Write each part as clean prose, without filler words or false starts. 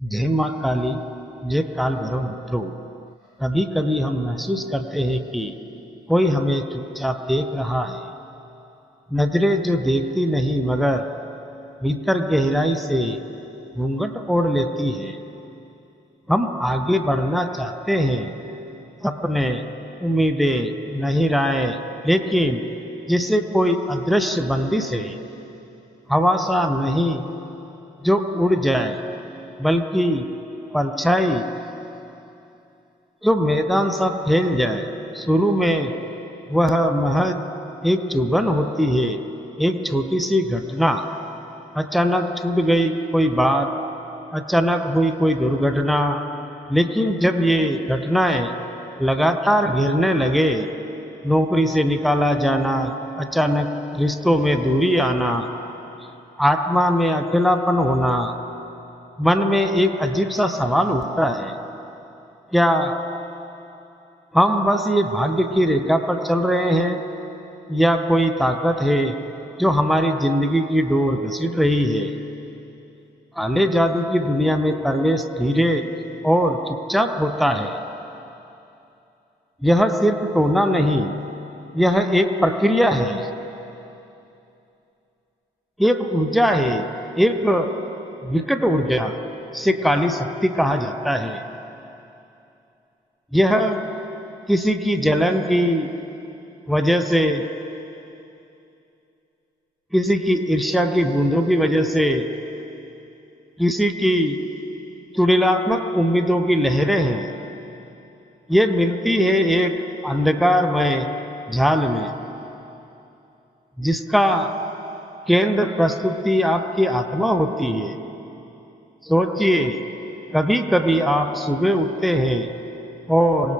जय माँ काली। जय काल भैरव मित्रों। कभी कभी हम महसूस करते हैं कि कोई हमें चुपचाप देख रहा है। नजरें जो देखती नहीं मगर भीतर गहराई से घूंघट ओढ़ लेती है। हम आगे बढ़ना चाहते हैं, सपने उम्मीदें नहीं राहें, लेकिन जिसे कोई अदृश्य बंदिश है। हवा सा नहीं जो उड़ जाए, बल्कि परछाई जो मैदान सा फैल जाए। शुरू में वह महज एक चुभन होती है, एक छोटी सी घटना। अचानक छूट गई कोई बात, अचानक हुई कोई दुर्घटना। लेकिन जब ये घटनाएं लगातार घिरने लगे, नौकरी से निकाला जाना, अचानक रिश्तों में दूरी आना, आत्मा में अकेलापन होना, मन में एक अजीब सा सवाल उठता है, क्या हम बस ये भाग्य की रेखा पर चल रहे हैं, या कोई ताकत है जो हमारी जिंदगी की डोर घसीट रही है। काले जादू की दुनिया में प्रवेश धीरे और चुपचाप होता है। यह सिर्फ टोना नहीं, यह एक प्रक्रिया है, एक ऊर्जा है, एक विकट ऊर्जा से काली शक्ति कहा जाता है। यह किसी की जलन की वजह से, किसी की ईर्ष्या की बूंदों की वजह से, किसी की चुड़ैलात्मक उम्मीदों की लहरें हैं। ये मिलती है एक अंधकारमय जाल में, जिसका केंद्र प्रस्तुति आपकी आत्मा होती है। सोचिए, कभी कभी आप सुबह उठते हैं और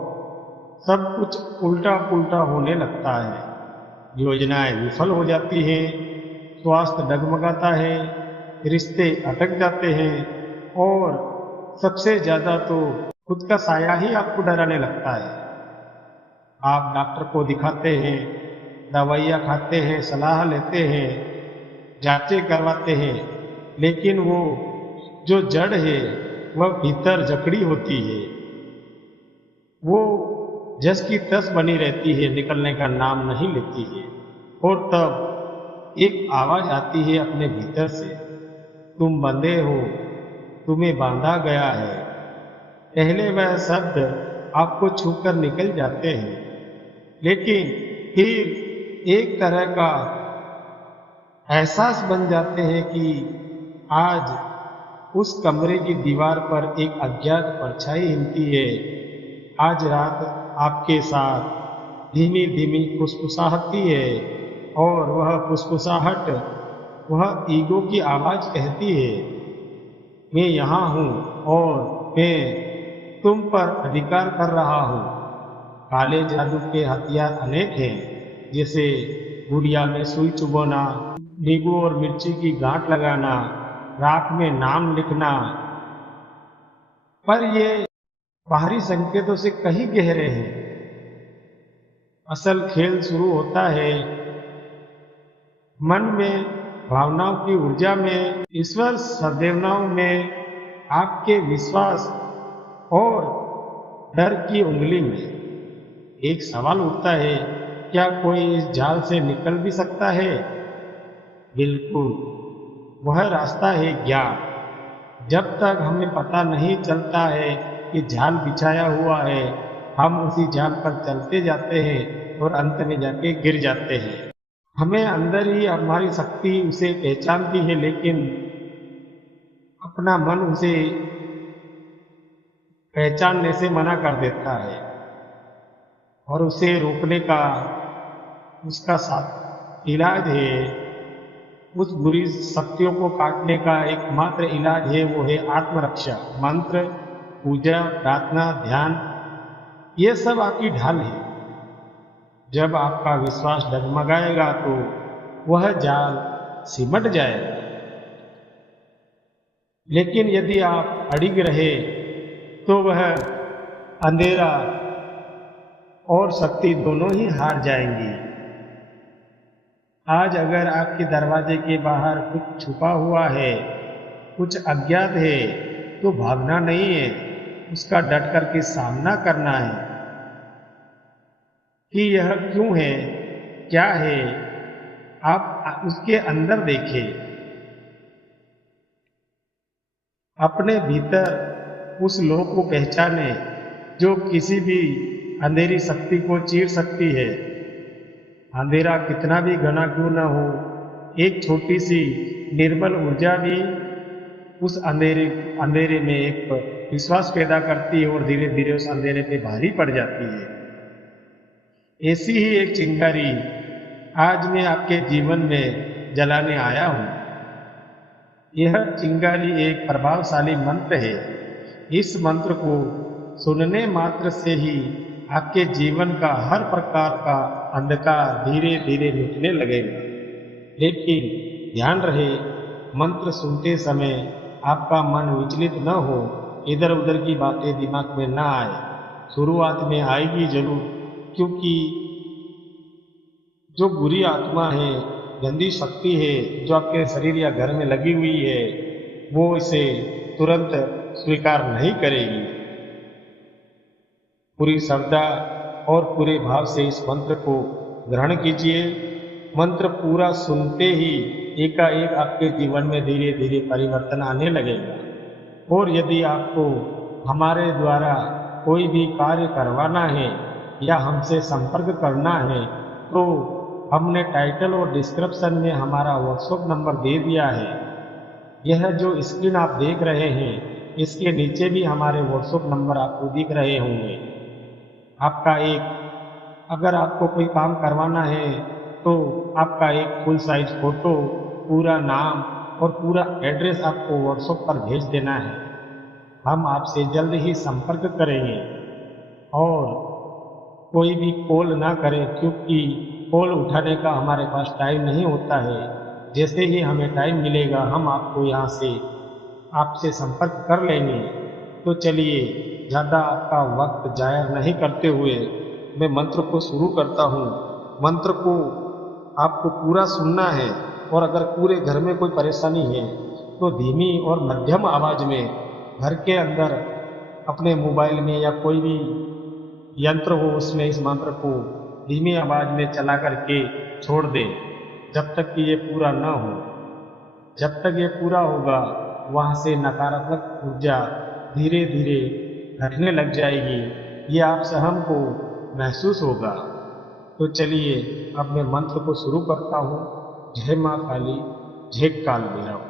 सब कुछ उल्टा पुल्टा होने लगता है। योजनाएं विफल हो जाती हैं, स्वास्थ्य डगमगाता है, रिश्ते अटक जाते हैं, और सबसे ज्यादा तो खुद का साया ही आपको डराने लगता है। आप डॉक्टर को दिखाते हैं, दवाइयाँ खाते हैं, सलाह लेते हैं, जांचें करवाते हैं, लेकिन वो जो जड़ है वह भीतर जकड़ी होती है। वो जस की तस बनी रहती है, निकलने का नाम नहीं लेती है। और तब एक आवाज आती है अपने भीतर से, तुम बंधे हो, तुम्हें बांधा गया है। पहले वह शब्द आपको छूकर निकल जाते हैं, लेकिन फिर एक तरह का एहसास बन जाते हैं कि आज उस कमरे की दीवार पर एक अज्ञात परछाई हिलती है। आज रात आपके साथ धीमी धीमी फुसफुसाहटी है, और वह फुसफुसाहट, वह ईगो की आवाज कहती है, मैं यहाँ हूँ और मैं तुम पर अधिकार कर रहा हूँ। काले जादू के हथियार अनेक हैं, जैसे गुड़िया में सुई चुभोना, नींबू और मिर्ची की गांठ लगाना, राख में नाम लिखना। पर ये बाहरी संकेतों से कहीं गहरे हैं। असल खेल शुरू होता है मन में, भावनाओं की ऊर्जा में, ईश्वर सद्भावनाओं में, आपके विश्वास और डर की उंगली में। एक सवाल उठता है, क्या कोई इस जाल से निकल भी सकता है? बिल्कुल, वह रास्ता है ज्ञान। जब तक हमें पता नहीं चलता है कि जाल बिछाया हुआ है, हम उसी जाल पर चलते जाते हैं और अंत में जाके गिर जाते हैं। हमें अंदर ही हमारी शक्ति उसे पहचानती है, लेकिन अपना मन उसे पहचानने से मना कर देता है, और उसे रोकने का उसका साथ इलाज है, उस बुरी शक्तियों को काटने का एकमात्र इलाज है, वो है आत्मरक्षा। मंत्र, पूजा, प्रार्थना, ध्यान, ये सब आपकी ढाल है। जब आपका विश्वास डगमगाएगा तो वह जाल सिमट जाएगा, लेकिन यदि आप अड़िग रहे तो वह अंधेरा और शक्ति दोनों ही हार जाएंगी। आज अगर आपके दरवाजे के बाहर कुछ छुपा हुआ है, कुछ अज्ञात है, तो भागना नहीं है, उसका डट करके सामना करना है कि यह क्यों है, क्या है। आप उसके अंदर देखें, अपने भीतर उस लौ को पहचाने जो किसी भी अंधेरी शक्ति को चीर सकती है। अंधेरा कितना भी घना क्यों न हो, एक छोटी सी निर्मल ऊर्जा भी उस अंधेरे में एक विश्वास पैदा करती है और धीरे धीरे उस अंधेरे पे भारी पड़ जाती है। ऐसी ही एक चिंगारी आज मैं आपके जीवन में जलाने आया हूँ। यह चिंगारी एक प्रभावशाली मंत्र है। इस मंत्र को सुनने मात्र से ही आपके जीवन का हर प्रकार का अंधकार धीरे धीरे मिटने लगेगा। लेकिन ध्यान रहे, मंत्र सुनते समय आपका मन विचलित न हो, इधर उधर की बातें दिमाग में ना आए। शुरुआत में आएगी जरूर, क्योंकि जो बुरी आत्मा है, गंदी शक्ति है जो आपके शरीर या घर में लगी हुई है, वो इसे तुरंत स्वीकार नहीं करेगी। पूरी श्रद्धा और पूरे भाव से इस मंत्र को ग्रहण कीजिए। मंत्र पूरा सुनते ही एकाएक आपके जीवन में धीरे धीरे परिवर्तन आने लगेगा। और यदि आपको हमारे द्वारा कोई भी कार्य करवाना है या हमसे संपर्क करना है, तो हमने टाइटल और डिस्क्रिप्शन में हमारा व्हाट्सएप नंबर दे दिया है। यह जो स्क्रीन आप देख रहे हैं, इसके नीचे भी हमारे व्हाट्सएप नंबर आपको दिख रहे होंगे। आपका अगर आपको कोई काम करवाना है तो आपका एक फुल साइज फोटो, पूरा नाम और पूरा एड्रेस आपको व्हाट्सएप पर भेज देना है। हम आपसे जल्द ही संपर्क करेंगे। और कोई भी कॉल ना करें, क्योंकि कॉल उठाने का हमारे पास टाइम नहीं होता है। जैसे ही हमें टाइम मिलेगा हम आपको यहाँ से आपसे संपर्क कर लेंगे। तो चलिए, ज़्यादा आपका वक्त जाया नहीं करते हुए मैं मंत्र को शुरू करता हूँ। मंत्र को आपको पूरा सुनना है, और अगर पूरे घर में कोई परेशानी है तो धीमी और मध्यम आवाज़ में घर के अंदर अपने मोबाइल में या कोई भी यंत्र हो उसमें इस मंत्र को धीमी आवाज़ में चला करके छोड़ दें, जब तक कि ये पूरा ना हो। जब तक ये पूरा होगा, वहाँ से नकारात्मक ऊर्जा धीरे धीरे घटने लग जाएगी। ये आप सहम को महसूस होगा। तो चलिए, अब मैं मंत्र को शुरू करता हूँ। जय माँ काली, जय काल भैरव।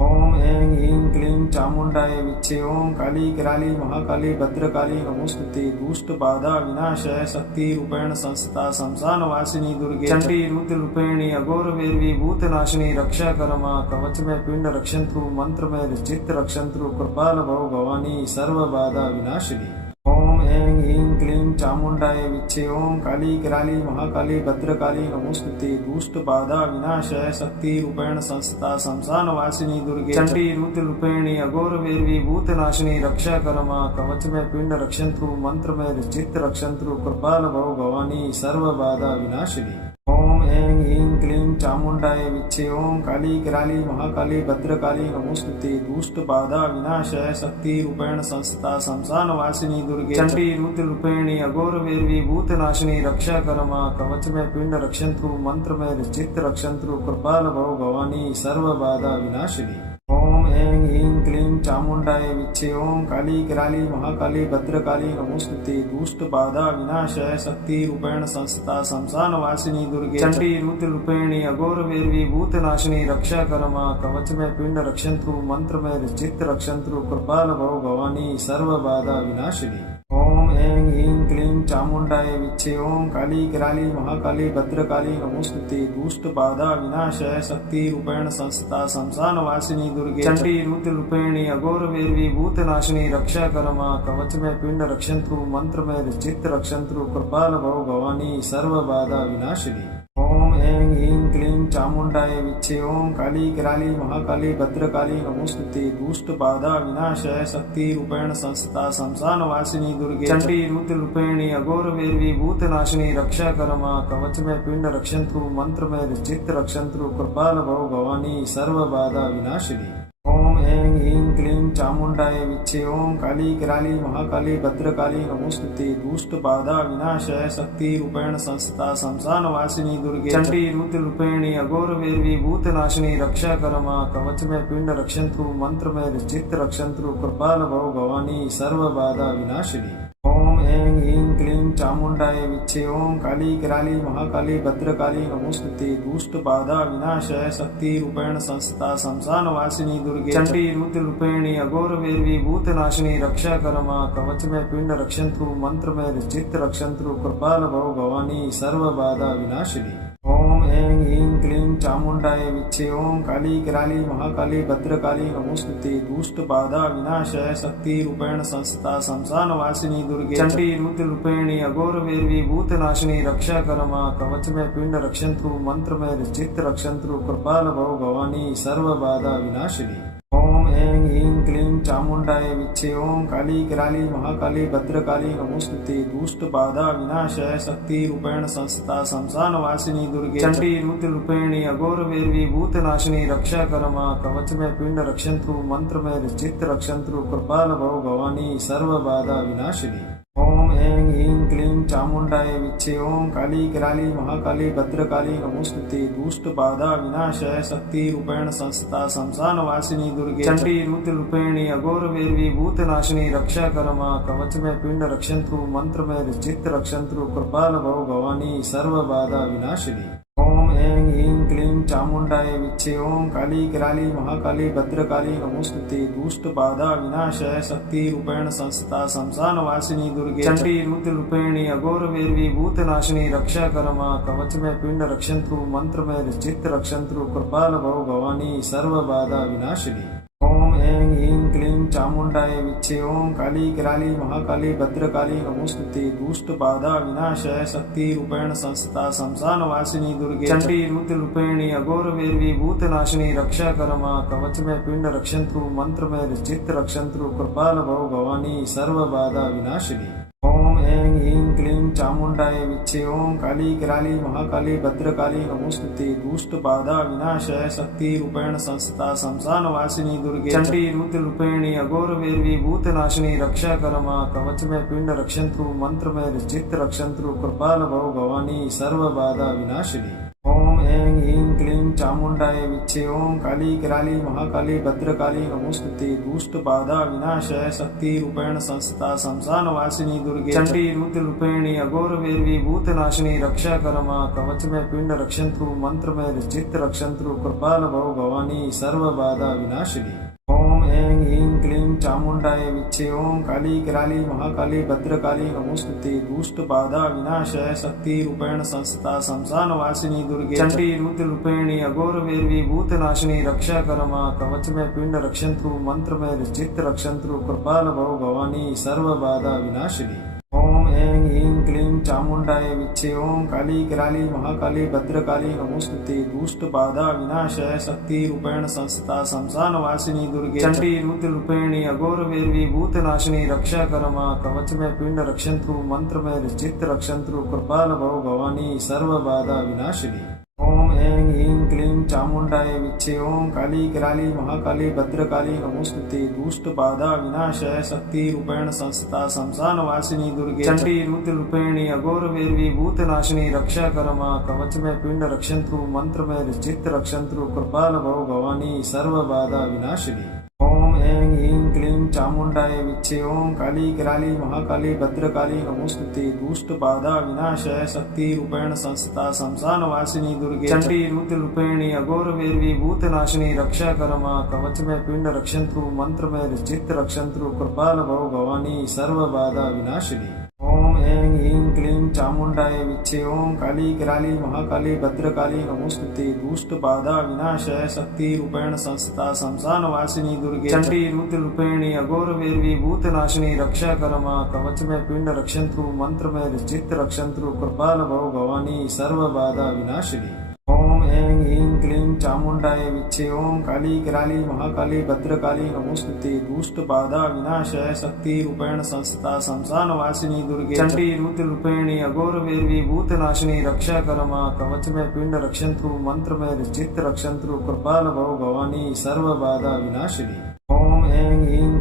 ओम ऐं ह्रीं क्लीं चामुंडाय विच्चे। ओम काली कराली महाकाली भद्रकाली नमोस्तुते। दुष्ट बाधा विनाशय शक्ति रूपेण संस्था शमशान वासिनी दुर्गे चंडी रुद्र रूपेणी अघोर वैरवी भूतनाशिनी रक्षा करमा। कवच में पिंड रक्षंत्रु, मंत्र में चित्त रक्षंत्रु, कृपाल भव भवानी सर्व बाधा विनाशिनी। ओम ऐं ह्रीं क्लीं चामुंडाय विच्चे। ओम काली कराली महाकाली भद्रकाली नमोस्तुते। दुष्ट बाधा विनाशय शक्ति रूपेण संस्था शमशान वासिनी दुर्गे चंडी रुद्र रूपेणी अघोर वैरवी भूतनाशिनी रक्षा करमा। कवच में पिंड रक्षंत्रु, मंत्र में चित्त रक्षंत्रु, कृपाल भव भवानी सर्व बाधा विनाशिनी। ओम ऐं ह्रीं क्लीं चामुंडाय विच्चे। ओम काली कराली महाकाली भद्रकाली नमोस्तुते। दुष्ट बाधा विनाशय शक्ति रूपेण संस्था शमशान वासिनी दुर्गे चंडी रुद्र रूपेणी अघोर वैरवी भूतनाशिनी रक्षा करमा। कवच में पिंड रक्षंत्रु, मंत्र में चित्त रक्षंत्रु, कृपाल भव भवानी सर्व बाधा विनाशिनी। ओम ऐं ह्रीं क्लीं चामुंडाय विच्चे। ओम काली कराली महाकाली भद्रकाली नमोस्तुते। दुष्ट बाधा विनाशय शक्ति रूपेण संस्था शमशान वासिनी दुर्गे चंडी रुद्र रूपेणी अघोर वैरवी भूतनाशिनी रक्षा करमा। कवच में पिंड रक्षंत्रु, मंत्र में चित्त रक्षंत्रु, कृपाल भव भवानी सर्व बाधा विनाशिनी। ओम ऐं ह्रीं क्लीं चामुंडाय विच्चे। ओम काली कराली महाकाली भद्रकाली नमोस्तुते। दुष्ट बाधा विनाशय शक्ति रूपेण संस्था शमशान वासिनी दुर्गे चंडी रुद्र रूपेणी अघोर वैरवी भूतनाशिनी रक्षा करमा। कवच में पिंड रक्षंत्रु, मंत्र में चित्त रक्षंत्रु, कृपाल भव भवानी सर्व बाधा विनाशिनी। ओम ऐं ह्रीं क्लीं चामुंडाय विच्चे। ओम काली कराली महाकाली भद्रकाली नमोस्तुते। दुष्ट बाधा विनाशय शक्ति रूपेण संस्था शमशान वासिनी दुर्गे चंडी रुद्र रूपेणी अघोर वैरवी भूतनाशिनी रक्षा करमा। कवच में पिंड रक्षंत्रु, मंत्र में चित्त रक्षंत्रु, कृपाल भव भवानी सर्व बाधा विनाशिनी। ओम ऐं ह्रीं क्लीं चामुण्डाय विच्चे। ओम काली कराली महाकाली भद्रकाली नमोस्तुते। दुष्ट बाधा विनाशाय शक्ति रूपेण संस्था शमशान वासिनी दुर्गे चंडी रुद्र रूपेणी अघोर वेरवी भूतनाशिनी रक्षा करमा। कवच में पिंड रक्षंत्रु मंत्र में चित्त रक्षंत्रु कृपाल भव भवानी सर्व बाधा विनाशिनी। ओम ऐं ह्रीं क्लीं चामुण्डाय विच्चे। ओम काली कराली महाकाली भद्रकाली नमोस्तुते। दुष्ट बाधा विनाशाय शक्ति रूपेण संस्था शमशान वासिनी दुर्गे चंडी रुद्र रूपेणी अघोर वेरवी भूतनाशिनी रक्षा करमा। कवच में पिंड रक्षंत्रु मंत्र में चित्त रक्षंत्रु कृपाल भव भवानी सर्व बाधा विनाशिनी। ओम ऐं ह्रीं क्लीं चामुण्डाय विच्चे। ओम काली कराली महाकाली भद्रकाली नमोस्तुते। दुष्ट बाधा विनाशाय शक्ति रूपेण संस्था शमशान वासिनी दुर्गे चंडी रुद्र रूपेणी अघोर वेरवी भूतनाशिनी रक्षा करमा। कवच में पिंड रक्षंत्रु मंत्र में चित्त रक्षंत्रु कृपाल भव भवानी सर्व बाधा विनाशिनी। ओम ऐं ह्रीं क्लीं चामुण्डाय विच्चे। ओम काली कराली महाकाली भद्रकाली नमोस्तुते। दुष्ट बाधा विनाशाय शक्ति रूपेण संस्था शमशान वासिनी दुर्गे चंडी रुद्र रूपेणी अघोर वेरवी भूतनाशिनी रक्षा करमा। कवच में पिंड रक्षंत्रु मंत्र में चित्त रक्षंत्रु कृपाल भव भवानी सर्व बाधा विनाशिनी। ओम ऐं ह्रीं क्लीं चामुण्डाय विच्चे। ओम काली कराली महाकाली भद्रकाली नमोस्तुते। दुष्ट बाधा विनाशाय शक्ति रूपेण संस्था शमशान वासिनी दुर्गे चंडी रुद्र रूपेणी अघोर वेरवी भूतनाशिनी रक्षा करमा। कवच में पिंड रक्षंत्रु मंत्र में चित्त रक्षंत्रु कृपाल भव भवानी सर्व बाधा विनाशिनी। ओम ऐं ह्रीं क्लीं चामुण्डाय विच्चे। ओम काली कराली महाकाली भद्रकाली नमोस्तुते। दुष्ट बाधा विनाशाय शक्ति रूपेण संस्था शमशान वासिनी दुर्गे चंडी रुद्र रूपेणी अघोर वेरवी भूतनाशिनी रक्षा करमा। कवच में पिंड रक्षंत्रु मंत्र में चित्त रक्षंत्रु कृपाल भव भवानी सर्व बाधा विनाशिनी। ओम ऐं ह्रीं क्लीं चामुण्डाय विच्चे। ओम काली कराली महाकाली भद्रकाली नमोस्तुते। दुष्ट बाधा विनाशाय शक्ति रूपेण संस्था शमशान वासिनी दुर्गे चंडी रुद्र रूपेणी अघोर वेरवी भूतनाशिनी रक्षा करमा। कवच में पिंड रक्षंत्रु मंत्र में चित्त रक्षंत्रु कृपाल भव भवानी सर्व बाधा विनाशिनी। ओम ऐं ह्रीं क्लीं चामुण्डाय विच्चे। ओम काली कराली महाकाली भद्रकाली नमोस्तुते। दुष्ट बाधा विनाशाय शक्ति रूपेण संस्था शमशान वासिनी दुर्गे चंडी रुद्र रूपेणी अघोर वेरवी भूतनाशिनी रक्षा करमा। कवच में पिंड रक्षंत्रु मंत्र में चित्त रक्षंत्रु कृपाल भव भवानी सर्व बाधा विनाशिनी। ओम ऐं ह्रीं क्लीं चामुण्डाय विच्चे। ओम काली कराली महाकाली भद्रकाली नमोस्तुते। दुष्ट बाधा विनाशाय शक्ति रूपेण संस्था शमशान वासिनी दुर्गे चंडी रुद्र रूपेणी अघोर वेरवी भूतनाशिनी रक्षा करमा। कवच में पिंड रक्षंत्रु मंत्र में चित्त रक्षंत्रु कृपाल भव भवानी सर्व बाधा विनाशिनी। ओम ऐं ह्रीं क्लीं चामुण्डाय विच्चे। ओम काली कराली महाकाली भद्रकाली नमोस्तुते। दुष्ट बाधा विनाशाय शक्ति रूपेण संस्था शमशान वासिनी दुर्गे चंडी रुद्र रूपेणी अघोर वेरवी भूतनाशिनी रक्षा करमा। कवच में पिंड रक्षंत्रु मंत्र में चित्त रक्षंत्रु कृपाल भव भवानी सर्व बाधा विनाशिनी। ओम ऐं ह्रीं क्लीं चामुण्डाय विच्चे। ओम काली कराली महाकाली भद्रकाली नमोस्तुते। दुष्ट बाधा विनाशाय शक्ति रूपेण संस्था शमशान वासिनी दुर्गे चंडी रुद्र रूपेणी अघोर वेरवी भूतनाशिनी रक्षा करमा। कवच में पिंड रक्षंत्रु मंत्र में चित्त रक्षंत्रु कृपाल भव भवानी सर्व बाधा विनाशिनी। ओम ऐं ह्रीं क्लीं चामुण्डाय विच्चे। ओम काली कराली महाकाली भद्रकाली नमोस्तुते। दुष्ट बाधा विनाशाय शक्ति रूपेण संस्था शमशान वासिनी दुर्गे चंडी रुद्र रूपेणी अघोर वेरवी भूतनाशिनी रक्षा करमा। कवच में पिंड रक्षंत्रु मंत्र में चित्त रक्षंत्रु कृपाल भव भवानी सर्व बाधा विनाशिनी। ओम ऐं ह्रीं क्लीं चामुण्डाय विच्चे। ओम काली कराली महाकाली भद्रकाली नमोस्तुते। दुष्ट बाधा विनाशाय शक्ति रूपेण संस्था शमशान वासिनी दुर्गे चंडी रुद्र रूपेणी अघोर वेरवी भूतनाशिनी रक्षा करमा। कवच में पिंड रक्षंत्रु मंत्र में चित्त रक्षंत्रु कृपाल भव भवानी सर्व बाधा विनाशिनी। ओम ऐं ह्रीं क्लीं चामुण्डाय विच्चे। ओम काली कराली महाकाली भद्रकाली नमोस्तुते। दुष्ट बाधा विनाशाय शक्ति रूपेण संस्था शमशान वासिनी दुर्गे चंडी रुद्र रूपेणी अघोर वेरवी भूतनाशिनी रक्षा करमा। कवच में पिंड रक्षंत्रु मंत्र में चित्त रक्षंत्रु कृपाल भव भवानी सर्व बाधा विनाशिनी। ओम ऐं ह्रीं क्लीं चामुण्डाय विच्चे। ओम काली कराली महाकाली भद्रकाली नमोस्तुते। दुष्ट बाधा विनाशाय शक्ति रूपेण संस्था शमशान वासिनी दुर्गे चंडी रुद्र रूपेणी अघोर वेरवी भूतनाशिनी रक्षा करमा। कवच में पिंड रक्षंत्रु मंत्र में चित्त रक्षंत्रु कृपाल भव भवानी सर्व बाधा विनाशिनी। ओम ऐं ह्रीं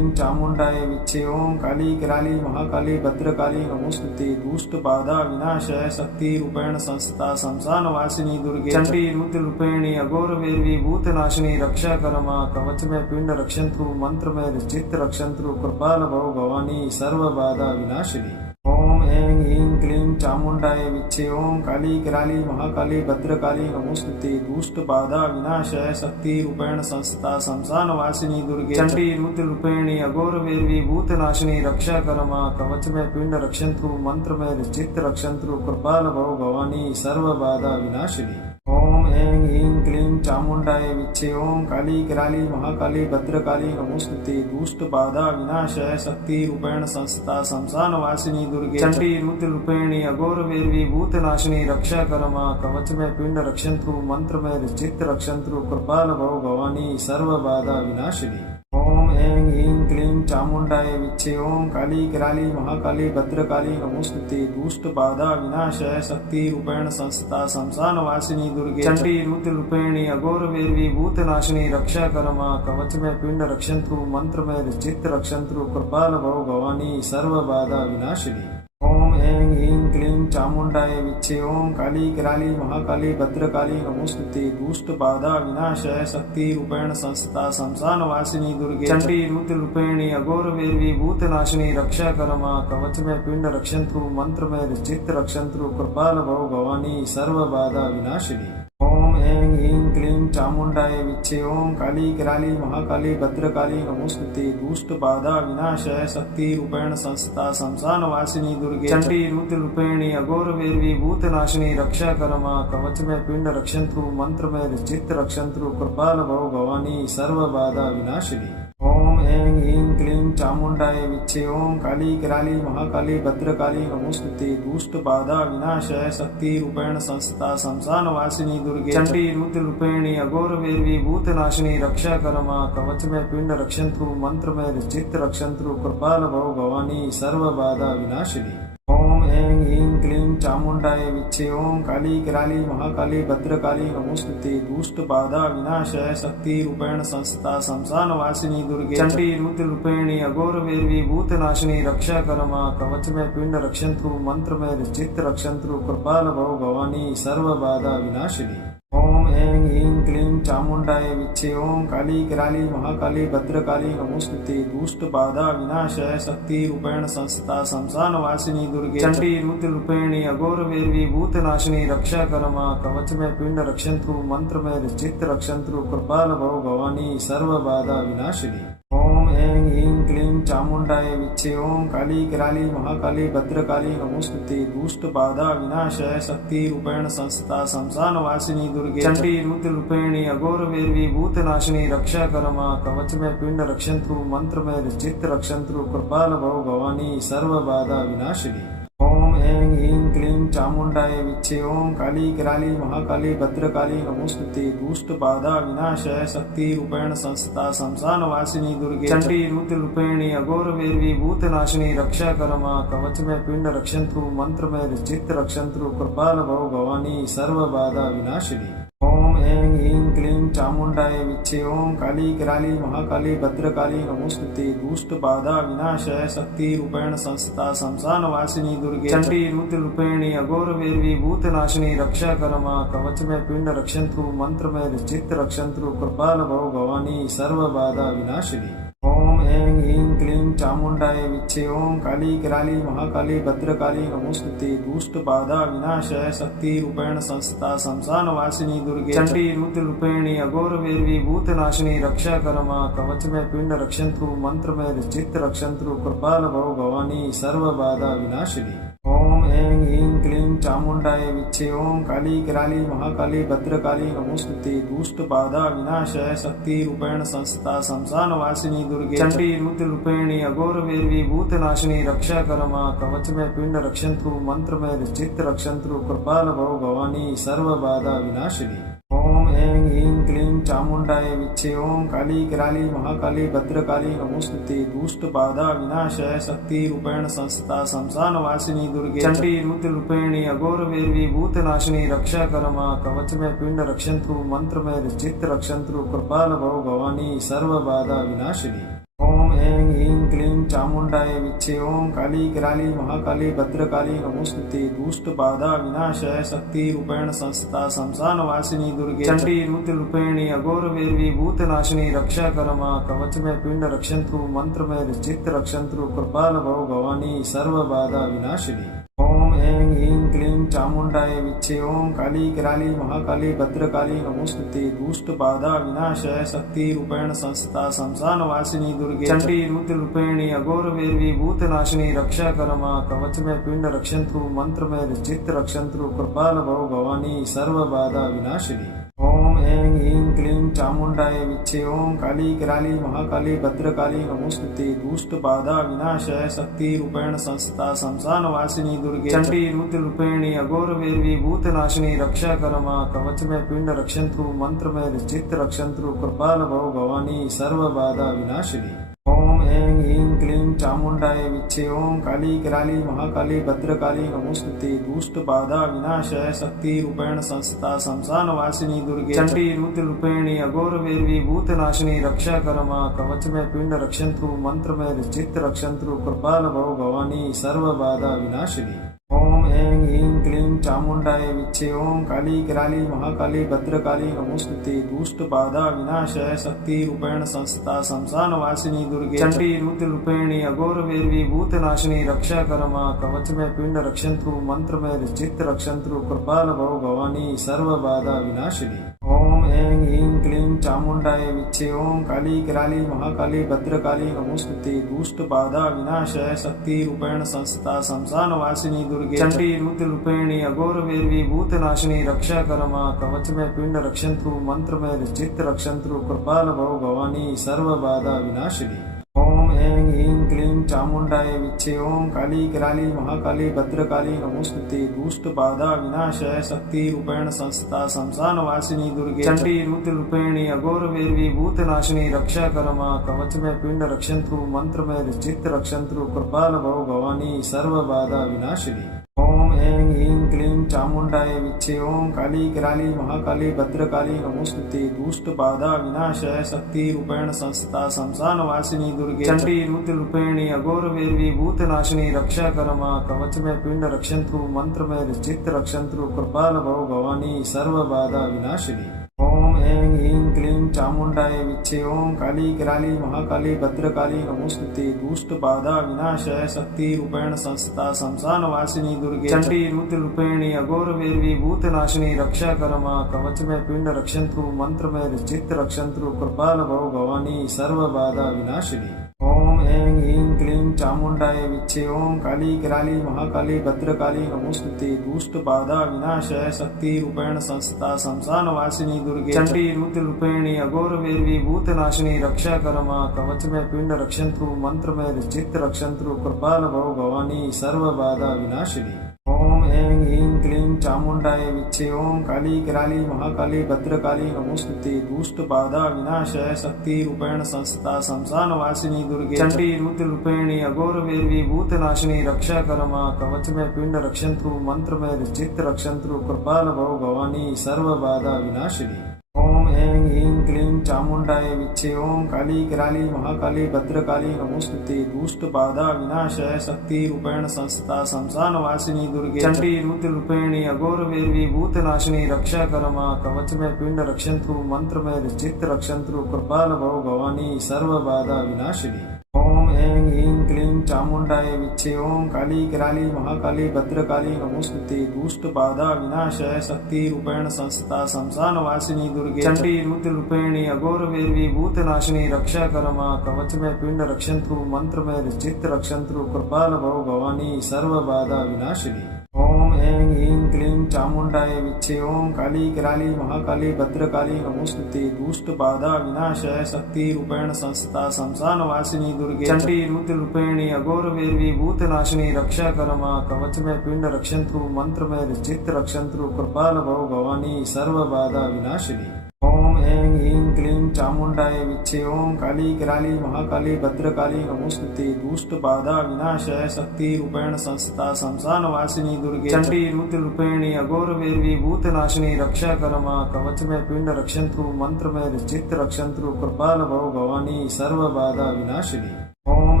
चामुण्डाय विच्चे। ओम काली कराली महाकाली भद्रकाली नमोस्तुते। दुष्ट बाधा विनाशय शक्ति रूपेण संस्था शमशान वासिनी दुर्गे चंडी रुद्र रूपेणी अघोर वैरवी भूतनाशिनी रक्षा करमा। कवच में पिंड रक्षंत्रु मंत्र में चित्त रक्षंत्रु कृपाल भव भवानी सर्व बाधा विनाशिनी। ओम ऐं ह्रीं क्लीं चामुण्डाय विच्चे। ओम काली कराली महाकाली भद्रकाली नमोस्तुते। दुष्ट बाधा विनाशय शक्ति रूपेण संस्था शमशान वासिनी दुर्गे चंडी रुद्र रूपेणी अघोर वैरवी भूतनाशिनी रक्षा करमा। कवच में पिंड रक्षंत्रु मंत्र में चित्त रक्षंत्रु कृपाल भव भवानी सर्व बाधा विनाशिनी। ओम ऐं ह्रीं क्लीं चामुण्डाय विच्चे। ओम काली कराली महाकाली भद्रकाली नमोस्तुते। दुष्ट बाधा विनाशय शक्ति रूपेण संस्था शमशान वासिनी दुर्गे चंडी रुद्र रूपेणी अघोर वैरवी भूतनाशिनी रक्षा करमा। कवच में पिंड रक्षंत्रु मंत्र में चित्त रक्षंत्रु कृपाल भव भवानी सर्व बाधा विनाशिनी। ओम ऐं ह्रीं क्लीं चामुण्डाय विच्चे। ओम काली कराली महाकाली भद्रकाली नमोस्तुते। दुष्ट बाधा विनाशय शक्ति रूपेण संस्था शमशान वासिनी दुर्गे चंडी रुद्र रूपेणी अघोर वैरवी भूतनाशिनी रक्षा करमा। कवच में पिंड रक्षंत्रु मंत्र में चित्त रक्षंत्रु कृपाल भव भवानी सर्व बाधा विनाशिनी। ओम ऐं ह्रीं क्लीं चामुण्डाय विच्चे। ओम काली कराली महाकाली भद्रकाली नमोस्तुते। दुष्ट बाधा विनाशय शक्ति रूपेण संस्था शमशान वासिनी दुर्गे चंडी रुद्र रूपेणी अघोर वैरवी भूतनाशिनी रक्षा करमा। कवच में पिंड रक्षंत्रु मंत्र में चित्त रक्षंत्रु कृपाल भव भवानी सर्व बाधा विनाशिनी। ओम ऐं ह्रीं क्लीं चामुण्डाय विच्चे। ओम काली कराली महाकाली भद्रकाली नमोस्तुते। दुष्ट बाधा विनाशय शक्ति रूपेण संस्था शमशान वासिनी दुर्गे चंडी रुद्र रूपेणी अघोर वैरवी भूतनाशिनी रक्षा करमा। कवच में पिंड रक्षंत्रु मंत्र में चित्त रक्षंत्रु कृपाल भव भवानी सर्व बाधा विनाशिनी। ओम ऐं ह्रीं क्लीं चामुण्डाय विच्चे। ओम काली कराली महाकाली भद्रकाली नमोस्तुते। दुष्ट बाधा विनाशय शक्ति रूपेण संस्था शमशान वासिनी दुर्गे चंडी रुद्र रूपेणी अघोर वैरवी भूतनाशिनी रक्षा करमा। कवच में पिंड रक्षंत्रु मंत्र में चित्त रक्षंत्रु कृपाल भव भवानी सर्व बाधा विनाशिनी। ओम ऐं ह्रीं क्लीं चामुण्डाय विच्चे। ओम काली कराली महाकाली भद्रकाली नमोस्तुते। दुष्ट बाधा विनाशय शक्ति रूपेण संस्था शमशान वासिनी दुर्गे चंडी रुद्र रूपेणी अघोर वैरवी भूतनाशिनी रक्षा करमा। कवच में पिंड रक्षंत्रु मंत्र में चित्त रक्षंत्रु कृपाल भव भवानी सर्व बाधा विनाशिनी। ओम ऐं ह्रीं क्लीं चामुण्डाय विच्चे। ओम काली कराली महाकाली भद्रकाली नमोस्तुते। दुष्ट बाधा विनाशय शक्ति रूपेण संस्था शमशान वासिनी दुर्गे चंडी रुद्र रूपेणी अघोर वैरवी भूतनाशिनी रक्षा करमा। कवच में पिंड रक्षंत्रु मंत्र में चित्त रक्षंत्रु कृपाल भव भवानी सर्व बाधा विनाशिनी। ओम ऐं ह्रीं क्लीं चामुण्डाय विच्चे। ओम काली कराली महाकाली भद्रकाली नमोस्तुते। दुष्ट बाधा विनाशय शक्ति रूपेण संस्था शमशान वासिनी दुर्गे चंडी रुद्र रूपेणी अघोर वैरवी भूतनाशिनी रक्षा करमा। कवच में पिंड रक्षंत्रु मंत्र में चित्त रक्षंत्रु कृपाल भव भवानी सर्व बाधा विनाशिनी। ओम ऐं ह्रीं क्लीं चामुण्डाय विच्चे। ओम काली कराली महाकाली भद्रकाली नमोस्तुते। दुष्ट बाधा विनाशय शक्ति रूपेण संस्था शमशान वासिनी दुर्गे चंडी रुद्र रूपेणी अघोर वैरवी भूतनाशिनी रक्षा करमा। कवच में पिंड रक्षंत्रु मंत्र में चित्त रक्षंत्रु कृपाल भव भवानी सर्व बाधा विनाशिनी। ओम ऐं ह्रीं क्लीं चामुण्डाय विच्चे। ओम काली कराली महाकाली भद्रकाली नमोस्तुते। दुष्ट बाधा विनाशय शक्ति रूपेण संस्था शमशान वासिनी दुर्गे चंडी रुद्र रूपेणी अघोर वैरवी भूतनाशिनी रक्षा करमा। कवच में पिंड रक्षंत्रु मंत्र में चित्त रक्षंत्रु कृपाल भव भवानी सर्व बाधा विनाशिनी। ओम ऐं ह्रीं क्लीं चामुण्डाय विच्चे। ओम काली कराली महाकाली भद्रकाली नमोस्तुते। दुष्ट बाधा विनाशय शक्ति रूपेण संस्था शमशान वासिनी दुर्गे चंडी रुद्र रूपेणी अघोर वैरवी भूतनाशिनी रक्षा करमा। कवच में पिंड रक्षंत्रु मंत्र में चित्त रक्षंत्रु कृपाल भव भवानी सर्व बाधा विनाशिनी। ओम ऐं ह्रीं क्लीं चामुण्डाय विच्चे। ओम काली कराली महाकाली भद्रकाली नमोस्तुते। दुष्ट बाधा विनाशय शक्ति रूपेण संस्था शमशान वासिनी दुर्गे चंडी रुद्र रूपेणी अघोर वैरवी भूतनाशिनी रक्षा करमा। कवच में पिंड रक्षंत्रु मंत्र में चित्त रक्षंत्रु कृपाल भव भवानी सर्व बाधा विनाशिनी। ओम ऐं ह्रीं क्लीं चामुण्डाय विच्चे। ओम काली कराली महाकाली भद्रकाली नमोस्तुते। दुष्ट बाधा विनाशय शक्ति रूपेण संस्था शमशान वासिनी दुर्गे चंडी रुद्र रूपेणी अघोर वैरवी भूतनाशिनी रक्षा करमा। कवच में पिंड रक्षंत्रु मंत्र में चित्त रक्षंत्रु कृपाल भव भवानी सर्व बाधा विनाशिनी। ओम ऐं ऐं ह्रीं क्लीं चामुण्डाय विच्चे। ओम काली कराली महाकाली भद्रकाली नमोस्तुते। दुष्ट बाधा विनाशाय शक्ति रूपेण संस्था शमशान वासिनी दुर्गे चंडी रुद्र रूपेणी अघोर वेरवी भूतनाशिनी रक्षा करमा कवच में पिंड रक्षंत्रु मंत्र में चित्त रक्षंत्रु कृपाल भव भवानी सर्व बाधा विनाशिनी। ओम ऐं ह्रीं क्लीं चामुण्डाय विच्चे। ओम काली कराली महाकाली भद्रकाली नमोस्तुते। दुष्ट बाधा विनाशाय शक्ति रूपेण संस्था शमशान वासिनी दुर्गे चंडी रुद्र रूपेणी अघोर वेरवी भूतनाशिनी रक्षा करमा कवच में पिंड रक्षंत्रु मंत्र में चित्त रक्षंत्रु कृपाल भव भवानी सर्व बाधा विनाशिनी। ओम ऐं ह्रीं क्लीं चामुण्डाय विच्चे। ओम काली कराली महाकाली भद्रकाली नमोस्तुते। दुष्ट बाधा विनाशाय शक्ति रूपेण संस्था शमशान वासिनी दुर्गे चंडी रुद्र रूपेणी अघोर वेरवी भूतनाशिनी रक्षा करमा कवच में पिंड रक्षंत्रु मंत्र में चित्त रक्षंत्रु कृपाल भव भवानी सर्व बाधा विनाशिनी। ओम ऐं ह्रीं क्लीं चामुण्डाय विच्चे। ओम काली कराली महाकाली भद्रकाली नमोस्तुते। दुष्ट बाधा विनाशाय शक्ति रूपेण संस्था शमशान वासिनी दुर्गे चंडी रुद्र रूपेणी अघोर वेरवी भूतनाशिनी रक्षा करमा कवच में पिंड रक्षंत्रु मंत्र में चित्त रक्षंत्रु कृपाल भव भवानी सर्व बाधा विनाशिनी। ओम ऐं ह्रीं क्लीं चामुण्डाय विच्चे। ओम काली कराली महाकाली भद्रकाली नमोस्तुते। दुष्ट बाधा विनाशाय शक्ति रूपेण संस्था शमशान वासिनी दुर्गे चंडी रुद्र रूपेणी अघोर वेरवी भूतनाशिनी रक्षा करमा कवच में पिंड रक्षंत्रु मंत्र में चित्त रक्षंत्रु कृपाल भव भवानी सर्व बाधा विनाशिनी। ओम ऐं ह्रीं क्लीं चामुण्डाय विच्चे। ओम काली कराली महाकाली भद्रकाली नमोस्तुते। दुष्ट बाधा विनाशाय शक्ति रूपेण संस्था शमशान वासिनी दुर्गे चंडी रुद्र रूपेणी अघोर वेरवी भूतनाशिनी रक्षा करमा कवच में पिंड रक्षंत्रु मंत्र में चित्त रक्षंत्रु कृपाल भव भवानी सर्व बाधा विनाशिनी। ओम ऐं ह्रीं क्लीं चामुण्डाय विच्चे। ओम काली कराली महाकाली भद्रकाली नमोस्तुते। दुष्ट बाधा विनाशाय शक्ति रूपेण संस्था शमशान वासिनी दुर्गे चंडी रुद्र रूपेणी अघोर वेरवी भूतनाशिनी रक्षा करमा कवच में पिंड रक्षंत्रु मंत्र में चित्त रक्षंत्रु कृपाल भव भवानी सर्व बाधा विनाशिनी। ओम ऐं ह्रीं क्लीं चामुण्डाय विच्चे। ओम काली कराली महाकाली भद्रकाली नमोस्तुते। दुष्ट बाधा विनाशाय शक्ति रूपेण संस्था शमशान वासिनी दुर्गे चंडी रुद्र रूपेणी अघोर वेरवी भूतनाशिनी रक्षा करमा कवच में पिंड रक्षंत्रु मंत्र में चित्त रक्षंत्रु कृपाल भव भवानी सर्व बाधा विनाशिनी। ओम ऐं ह्रीं क्लीं चामुण्डाय विच्चे। ओम काली कराली महाकाली भद्रकाली नमोस्तुते। दुष्ट बाधा विनाशाय शक्ति रूपेण संस्था शमशान वासिनी दुर्गे चंडी रुद्र रूपेणी अघोर वेरवी भूतनाशिनी रक्षा करमा कवच में पिंड रक्षंत्रु मंत्र में चित्त रक्षंत्रु कृपाल भव भवानी सर्व बाधा विनाशिनी। ओम ऐं ह्रीं क्लीं चामुण्डाय विच्चे। ओम काली कराली महाकाली भद्रकाली नमोस्तुते। दुष्ट बाधा विनाशाय शक्ति रूपेण संस्था शमशान वासिनी दुर्गे चंडी रुद्र रूपेणी अघोर वेरवी भूतनाशिनी रक्षा करमा कवच में पिंड रक्षंत्रु मंत्र में चित्त रक्षंत्रु कृपाल भव भवानी सर्व बाधा विनाशिनी। ओम ऐं ह्रीं क्लीं चामुण्डाय विच्चे। ओम काली कराली महाकाली भद्रकाली नमोस्तुते। दुष्ट बाधा विनाशाय शक्ति रूपेण संस्था शमशान वासिनी दुर्गे चंडी रुद्र रूपेणी अघोर वेरवी भूतनाशिनी रक्षा करमा कवच में पिंड रक्षंत्रु मंत्र में चित्त रक्षंत्रु कृपाल भव भवानी सर्व बाधा विनाशिनी। ओम ऐं ह्रीं क्लीं चामुण्डाय विच्चे। ओम काली कराली महाकाली भद्रकाली नमोस्तुते। दुष्ट बाधा विनाशाय शक्ति रूपेण संस्था शमशान वासिनी दुर्गे चंडी रुद्र रूपेणी अघोर वेरवी भूतनाशिनी रक्षा करमा कवच में पिंड रक्षंत्रु मंत्र में चित्त रक्षंत्रु कृपाल भव भवानी सर्व बाधा विनाशिनी। ओम ऐं ह्रीं क्लीं चामुण्डाय विच्चे। ओम काली कराली महाकाली भद्रकाली नमोस्तुते। दुष्ट बाधा विनाशाय शक्ति रूपेण संस्था शमशान वासिनी दुर्गे चंडी रुद्र रूपेणी अघोर वेरवी भूतनाशिनी रक्षा करमा कवच में पिंड रक्षंत्रु मंत्र में चित्त रक्षंत्रु कृपाल भव भवानी सर्व बाधा विनाशिनी। ओम ऐं ह्रीं क्लीं चामुण्डाय विच्चे। ओम काली कराली महाकाली भद्रकाली नमोस्तुते। दुष्ट बाधा विनाशाय शक्ति रूपेण संस्था शमशान वासिनी दुर्गे चंडी रुद्र रूपेणी अघोर वेरवी भूतनाशिनी रक्षा करमा कवच में पिंड रक्षंत्रु मंत्र में चित्त रक्षंत्रु कृपाल भव भवानी सर्व बाधा विनाशिनी। ओम ऐं ह्रीं क्लीं चामुण्डाय विच्चे। ओम काली कराली महाकाली भद्रकाली नमोस्तुते। दुष्ट बाधा विनाशाय शक्ति रूपेण संस्था शमशान वासिनी दुर्गे चंडी रुद्र रूपेणी अघोर वेरवी भूतनाशिनी रक्षा करमा कवच में पिंड रक्षंत्रु मंत्र में चित्त रक्षंत्रु कृपाल भव भवानी सर्व बाधा विनाशिनी। ओम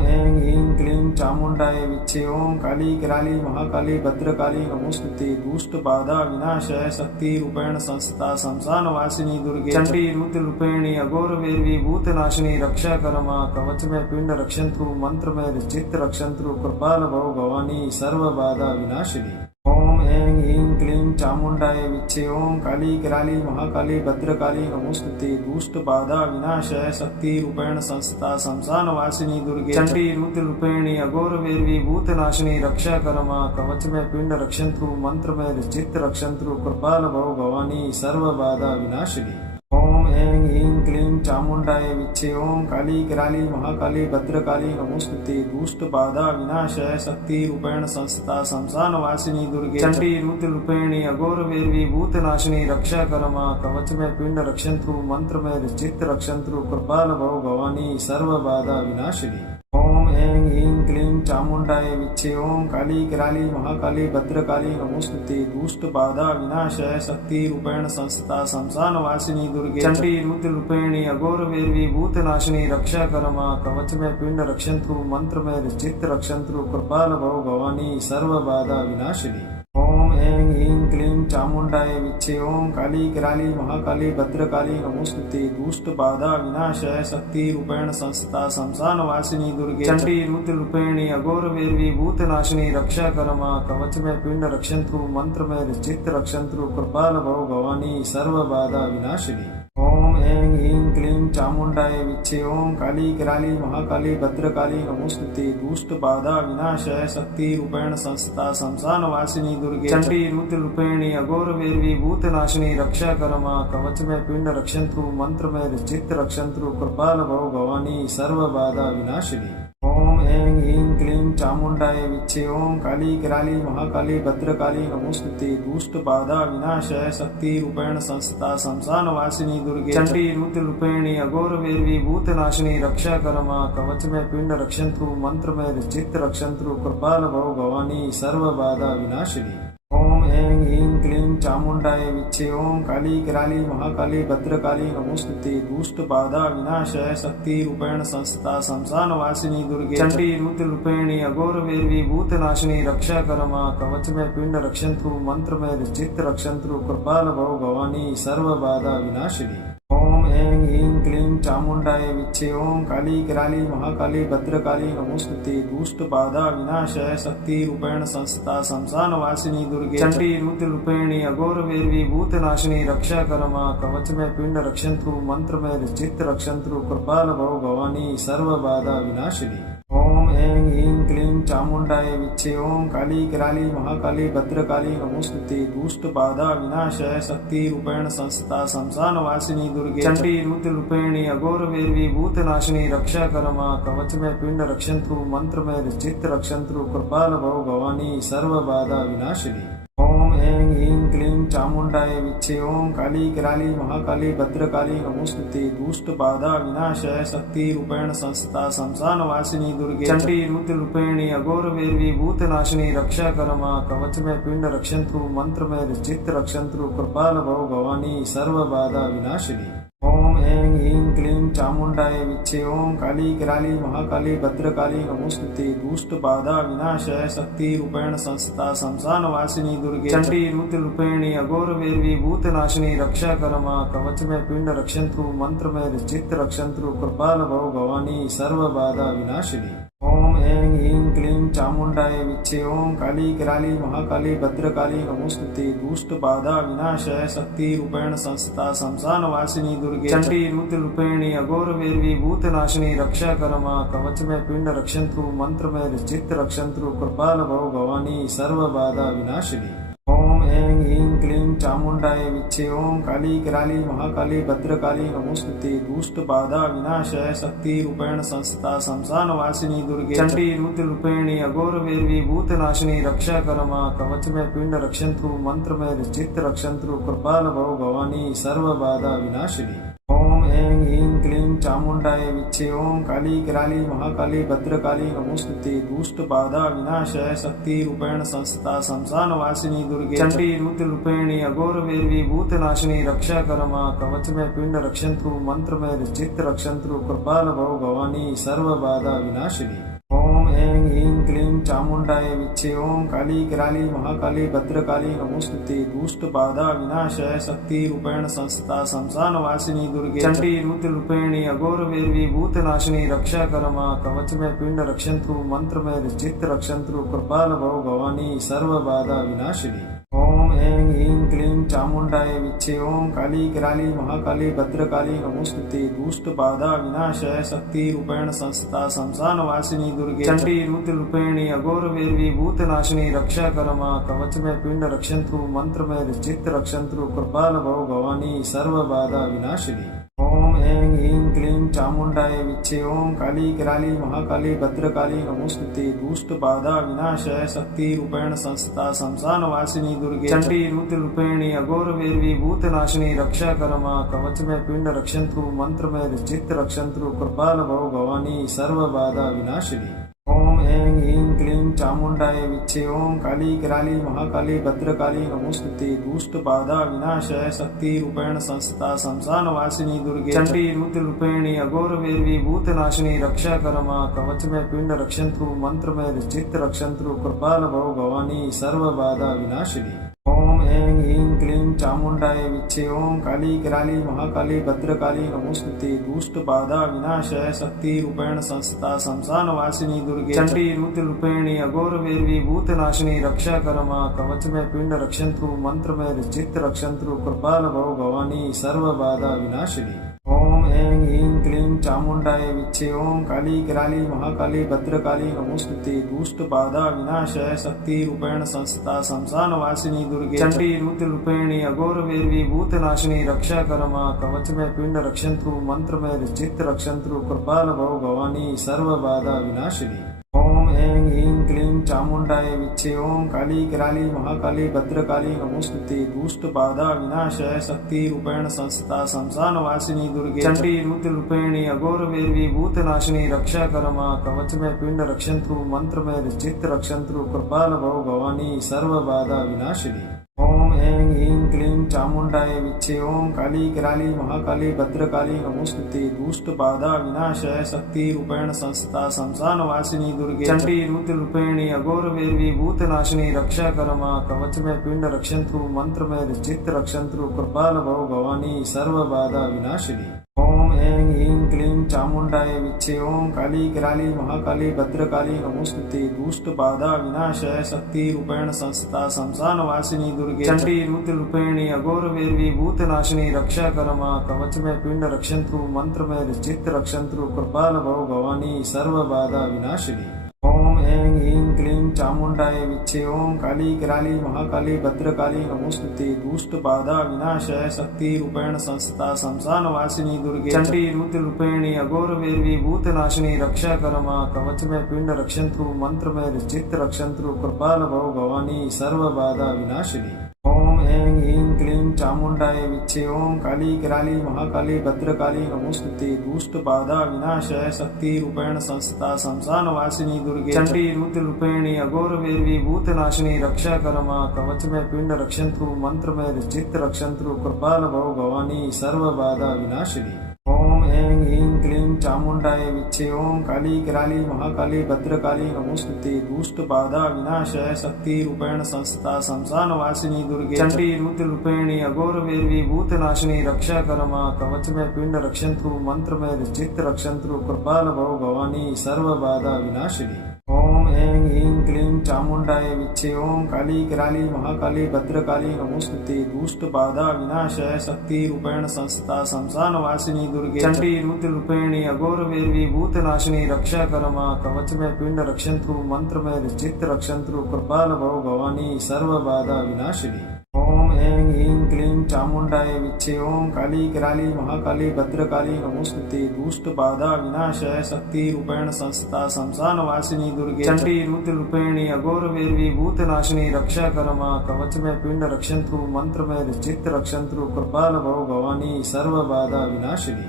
ऐं ह्रीं क्लीं चामुण्डाय विच्चे। ओम काली कराली महाकाली भद्रकाली नमोस्तुते। दुष्ट बाधा विनाशाय शक्ति रूपेण संस्था शमशान वासिनी दुर्गे चंडी रुद्र रूपेणी अघोर वैरवी भूतनाशिनी रक्षा करमा कवच में पिंड रक्षंत्रु मंत्र में चित्त रक्षंत्रु कृपाल भव भवानी सर्व बाधा विनाशिनी। ओम ऐं ह्रीं क्लीं चामुण्डाय विच्चे। ओम काली कराली महाकाली भद्रकाली नमोस्तुते। दुष्ट बाधा विनाशाय शक्ति रूपेण संस्था शमशान वासिनी दुर्गे चंडी रुद्र रूपेणी अघोर वैरवी भूतनाशिनी रक्षा करमा कवच में पिंड रक्षंत्रु मंत्र में चित्त रक्षंत्रु कृपाल भव भवानी सर्व बाधा विनाशिनी। ओम ऐं ह्रीं क्लीं चामुण्डाय विच्चे। ओम काली कराली महाकाली भद्रकाली नमोस्तुते। दुष्ट बाधा विनाशाय शक्ति रूपेण संस्था शमशान वासिनी दुर्गे चंडी रुद्र रूपेणी अघोर वैरवी भूतनाशिनी रक्षा करमा कवच में पिंड रक्षंत्रु मंत्र में चित्त रक्षंत्रु कृपाल भव भवानी सर्व बाधा विनाशिनी। ओम ऐं ह्रीं क्लीं चामुण्डाय विच्चे। ओम काली कराली महाकाली भद्रकाली नमोस्तुते। दुष्ट बाधा विनाशाय शक्ति रूपेण संस्था शमशान वासिनी दुर्गे चंडी रुद्र रूपेणी अघोर वैरवी भूतनाशिनी रक्षा करमा कवच में पिंड रक्षंत्रु मंत्र में चित्त रक्षंत्रु कृपाल भव भवानी सर्व बाधा विनाशिनी। ओम ऐं ह्रीं क्लीं चामुण्डाय विच्चे। ओम काली कराली महाकाली भद्रकाली नमोस्तुते। दुष्ट बाधा विनाशाय शक्ति रूपेण संस्था शमशान वासिनी दुर्गे चंडी रुद्र रूपेणी अघोर वैरवी भूतनाशिनी रक्षा करमा कवच में पिंड रक्षंत्रु मंत्र में चित्त रक्षंत्रु कृपाल भव भवानी सर्व बाधा विनाशिनी। ओम ऐं ह्रीं क्लीं चामुण्डाय विच्चे। ओम काली कराली महाकाली भद्रकाली नमोस्तुते। दुष्ट बाधा विनाशाय शक्ति रूपेण संस्था शमशान वासिनी दुर्गे चंडी रुद्र रूपेणी अघोर वैरवी भूतनाशिनी रक्षा करमा कवच में पिंड रक्षंत्रु मंत्र में चित्त रक्षंत्रु कृपाल भव भवानी सर्व बाधा विनाशिनी। ओम ऐं ह्रीं क्लीं चामुण्डाय विच्चे। ओम काली कराली महाकाली भद्रकाली नमोस्तुते। दुष्ट बाधा विनाशाय शक्ति रूपेण संस्था शमशान वासिनी दुर्गे चंडी रुद्र रूपेणी अघोर वैरवी भूतनाशिनी रक्षा करमा कवच में पिंड रक्षंत्रु मंत्र में चित्त रक्षंत्रु कृपाल भव भवानी सर्व बाधा विनाशिनी। ओम ऐं ह्रीं क्लीं चामुण्डाय विच्चे। ओम काली कराली महाकाली भद्रकाली नमोस्तुते। दुष्ट बाधा विनाशाय शक्ति रूपेण संस्था शमशान वासिनी दुर्गे चंडी रुद्र रूपेणी अघोर वैरवी भूतनाशिनी रक्षा करमा कवच में पिंड रक्षंत्रु मंत्र में चित्त रक्षंत्रु कृपाल भव भवानी सर्व बाधा विनाशिनी। ओम ऐं ह्रीं क्लीं चामुण्डाय विच्चे। ओम काली कराली महाकाली भद्रकाली नमोस्तुते। दुष्ट बाधा विनाशाय शक्ति रूपेण संस्था शमशान वासिनी दुर्गे चंडी रुद्र रूपेणी अघोर वैरवी भूतनाशिनी रक्षा करमा कवच में पिंड रक्षंत्रु मंत्र में चित्त रक्षंत्रु कृपाल भव भवानी सर्व बाधा विनाशिनी। ओम ऐं ह्रीं क्लीं चामुण्डाय विच्चे। ओम काली कराली महाकाली भद्रकाली नमोस्तुते। दुष्ट बाधा विनाशाय शक्ति रूपेण संस्था शमशान वासिनी दुर्गे चंडी रुद्र रूपेणी अघोर वैरवी भूतनाशिनी रक्षा करमा कवच में पिंड रक्षंत्रु मंत्र में चित्त रक्षंत्रु कृपाल भव भवानी सर्व बाधा विनाशिनी। ओम ऐं ह्रीं क्लीं चामुण्डाय विच्चे। ओम काली कराली महाकाली भद्रकाली नमोस्तुते। दुष्ट बाधा विनाशाय शक्ति रूपेण संस्था शमशान वासिनी दुर्गे चंडी रुद्र रूपेणी अघोर वैरवी भूतनाशिनी रक्षा करमा कवच में पिंड रक्षंत्रु मंत्र में चित्त रक्षंत्रु कृपाल भव भवानी सर्व बाधा विनाशिनी। ओम ऐं ह्रीं क्लीं चामुण्डाय विच्चे। ओम काली कराली महाकाली भद्रकाली नमोस्तुते। दुष्ट बाधा विनाशाय शक्ति रूपेण संस्था शमशान वासिनी दुर्गे चंडी रुद्र रूपेणी अघोर वैरवी भूतनाशिनी रक्षा करमा कवच में पिंड रक्षंत्रु मंत्र में चित्त रक्षंत्रु कृपाल भव भवानी सर्व बाधा विनाशिनी। ओम ऐं ह्रीं क्लीं चामुण्डाय विच्चे। ओम काली कराली महाकाली भद्रकाली नमोस्तुते। दुष्ट बाधा विनाशाय शक्ति रूपेण संस्था शमशान वासिनी दुर्गे चंडी रुद्र रूपेणी अघोर वैरवी भूतनाशिनी रक्षा करमा कवच में पिंड रक्षंत्रु मंत्र में चित्त रक्षंत्रु कृपाल भव भवानी सर्व बाधा विनाशिनी। ओम ऐं ह्रीं क्लीं चामुण्डाय विच्चे। ओम काली कराली महाकाली भद्रकाली नमोस्तुते। दुष्ट बाधा विनाशाय शक्ति रूपेण संस्था शमशान वासिनी दुर्गे चंडी रुद्र रूपेणी अघोर वैरवी भूतनाशिनी रक्षा करमा कवच में पिंड रक्षंत्रु मंत्र में चित्त रक्षंत्रु कृपाल भव भवानी सर्व बाधा विनाशिनी। ओम ऐं ह्रीं क्लीं चामुण्डाय विच्चे। ओम काली कराली महाकाली भद्रकाली नमोस्तुते। दुष्ट बाधा विनाशाय शक्ति रूपेण संस्था शमशान वासिनी दुर्गे चंडी रुद्र रूपेणी अघोर वैरवी भूतनाशिनी रक्षा करमा। कवच में पिंड रक्षंत्रु मंत्र में चित्त रक्षंत्रु कृपाल भव भवानी सर्व बाधा विनाशिनी। ओम ऐं ह्रीं क्लीं चामुण्डाय विच्चे। ओम काली कराली महाकाली भद्रकाली नमोस्तुते। दुष्ट बाधा विनाशाय शक्ति रूपेण संस्था शमशान वासिनी दुर्गे चंडी रुद्र रूपेणी अघोर वैरवी भूतनाशिनी रक्षा करमा। कवच में पिंड रक्षंत्रु मंत्र में चित्त रक्षंत्रु कृपाल भव भवानी सर्व बाधा विनाशिनी। ओम ऐं ह्रीं क्लीं चामुण्डाय विच्चे। ओम काली कराली महाकाली भद्रकाली नमोस्तुते। दुष्ट बाधा विनाशाय शक्ति रूपेण संस्था शमशान वासिनी दुर्गे चंडी रुद्र रूपेणी अघोर वैरवी भूतनाशिनी रक्षा करमा। कवच में पिंड रक्षंत्रु मंत्र में चित्त रक्षंत्रु कृपाल भव भवानी सर्व बाधा विनाशिनी। ओम ऐं ह्रीं क्लीं चामुण्डाय विच्चे। ओम काली कराली महाकाली भद्रकाली नमोस्तुते। दुष्ट बाधा विनाशाय शक्ति रूपेण संस्था शमशान वासिनी दुर्गे चंडी रुद्र रूपेणी अघोर वैरवी भूतनाशिनी रक्षा करमा। कवच में पिंड रक्षंत्रु मंत्र में चित्त रक्षंत्रु कृपाल भव भवानी सर्व बाधा विनाशिनी। ओम ऐं ह्रीं क्लीं चामुण्डाय विच्चे। ओम काली कराली महाकाली भद्रकाली नमोस्तुते। दुष्ट बाधा विनाशाय शक्ति रूपेण संस्था शमशान वासिनी दुर्गे चंडी रुद्र रूपेणी अघोर वैरवी भूतनाशिनी रक्षा करमा। कवच में पिंड रक्षंत्रु मंत्र में चित्त रक्षंत्रु कृपाल भव भवानी सर्व बाधा विनाशिनी। ओम ऐं ह्रीं क्लीं चामुण्डाय विच्चे। ओम काली कराली महाकाली भद्रकाली नमोस्तुते। दुष्ट बाधा विनाशाय शक्ति रूपेण संस्था शमशान वासिनी दुर्गे चंडी रुद्र रूपेणी अघोर वैरवी भूतनाशिनी रक्षा करमा। कवच में पिंड रक्षंत्रु मंत्र में चित्त रक्षंत्रु कृपाल भव भवानी सर्व बाधा विनाशिनी। ओम ऐं ह्रीं क्लीं चामुण्डाय विच्चे। ओम काली कराली महाकाली भद्रकाली नमोस्तुते। दुष्ट बाधा विनाशाय शक्ति रूपेण संस्था शमशान वासिनी दुर्गे चंडी रुद्र रूपेणी अघोर वैरवी भूतनाशिनी रक्षा करमा। कवच में पिंड रक्षंत्रु मंत्र में चित्त रक्षंत्रु कृपाल भव भवानी सर्व बाधा विनाशिनी। ओम ऐं ह्रीं क्लीं चामुण्डाय विच्चे। ओम काली कराली महाकाली भद्रकाली नमोस्तुते। दुष्ट बाधा विनाशाय शक्ति रूपेण संस्था शमशान वासिनी दुर्गे चंडी रुद्र रूपेणी अघोर वैरवी भूतनाशिनी रक्षा करमा। कवच में पिंड रक्षंत्रु मंत्र में चित्त रक्षंत्रु कृपाल भव भवानी सर्व बाधा विनाशिनी। ओम ऐं ह्रीं क्लीं चामुण्डाय विच्चे। ओम काली कराली महाकाली भद्रकाली नमोस्तुते। दुष्ट बाधा विनाशाय शक्ति रूपेण संस्था शमशान वासिनी दुर्गे चंडी रुद्र रूपेणी अघोर वैरवी भूतनाशिनी रक्षा करमा। कवच में पिंड रक्षंत्रु मंत्र में चित्त रक्षंत्रु कृपाल भव भवानी सर्व बाधा विनाशिनी। ओम ऐं ह्रीं क्लीं चामुण्डाय विच्चे। ओम काली कराली महाकाली भद्रकाली नमोस्तुते। दुष्ट बाधा विनाशाय शक्ति रूपेण संस्था शमशान वासिनी दुर्गे चंडी रुद्र रूपेणी अघोर वैरवी भूतनाशिनी रक्षा करमा। कवच में पिंड रक्षंत्रु मंत्र में चित्त रक्षंत्रु कृपाल भव भवानी सर्व बाधा विनाशिनी। ओम ऐं ह्रीं क्लीं चामुण्डाय विच्चे। ओम काली कराली महाकाली भद्रकाली नमोस्तुते। दुष्ट बाधा विनाशाय शक्ति रूपेण संस्था शमशान वासिनी दुर्गे चंडी रुद्र रूपेणी अघोर वैरवी भूतनाशिनी रक्षा करमा। कवच में पिंड रक्षंत्रु मंत्र में चित्त रक्षंत्रु कृपाल भव भवानी सर्व बाधा विनाशिनी। ओम ऐं ह्रीं क्लीं चामुण्डाय विच्चे। ओम काली कराली महाकाली भद्रकाली नमोस्तुते। दुष्ट बाधा विनाशाय शक्ति रूपेण संस्था शमशान वासिनी दुर्गे चंडी रुद्र रूपेणी अघोर वैरवी भूतनाशिनी रक्षा करमा। कवच में पिंड रक्षंत्रु मंत्र में चित्त रक्षंत्रु कृपाल भव भवानी सर्व बाधा विनाशिनी। ओम ऐं ह्रीं क्लीं चामुण्डाय विच्चे। ओम काली कराली महाकाली भद्रकाली नमोस्तुते। दुष्ट बाधा विनाशाय शक्ति रूपेण संस्था शमशान वासिनी दुर्गे चंडी रुद्र रूपेणी अघोर वैरवी भूतनाशिनी रक्षा करमा। कवच में पिंड रक्षंत्रु मंत्र में चित्त रक्षंत्रु कृपाल भव भवानी सर्व बाधा विनाशिनी। ओम ऐं ह्रीं क्लीं चामुण्डाय विच्चे। ओम काली कराली महाकाली भद्रकाली नमोस्तुते। दुष्ट बाधा विनाशाय शक्ति रूपेण संस्था शमशान वासिनी दुर्गे चंडी रुद्र रूपेणी अघोर वैरवी भूतनाशिनी रक्षा करमा। कवच में पिंड रक्षंत्रु मंत्र में चित्त रक्षंत्रु कृपाल भव भवानी सर्व बाधा विनाशिनी। ओम ऐं ह्रीं क्लीं चामुण्डाय विच्चे। ओम काली कराली महाकाली भद्रकाली नमोस्तुते। दुष्ट बाधा विनाशाय शक्ति रूपेण संस्था शमशान वासिनी दुर्गे चंडी रुद्र रूपेणी अघोर वैरवी भूतनाशिनी रक्षा करमा। कवच में पिंड रक्षंत्रु मंत्र में चित्त रक्षंत्रु कृपाल भव भवानी सर्व बाधा विनाशिनी।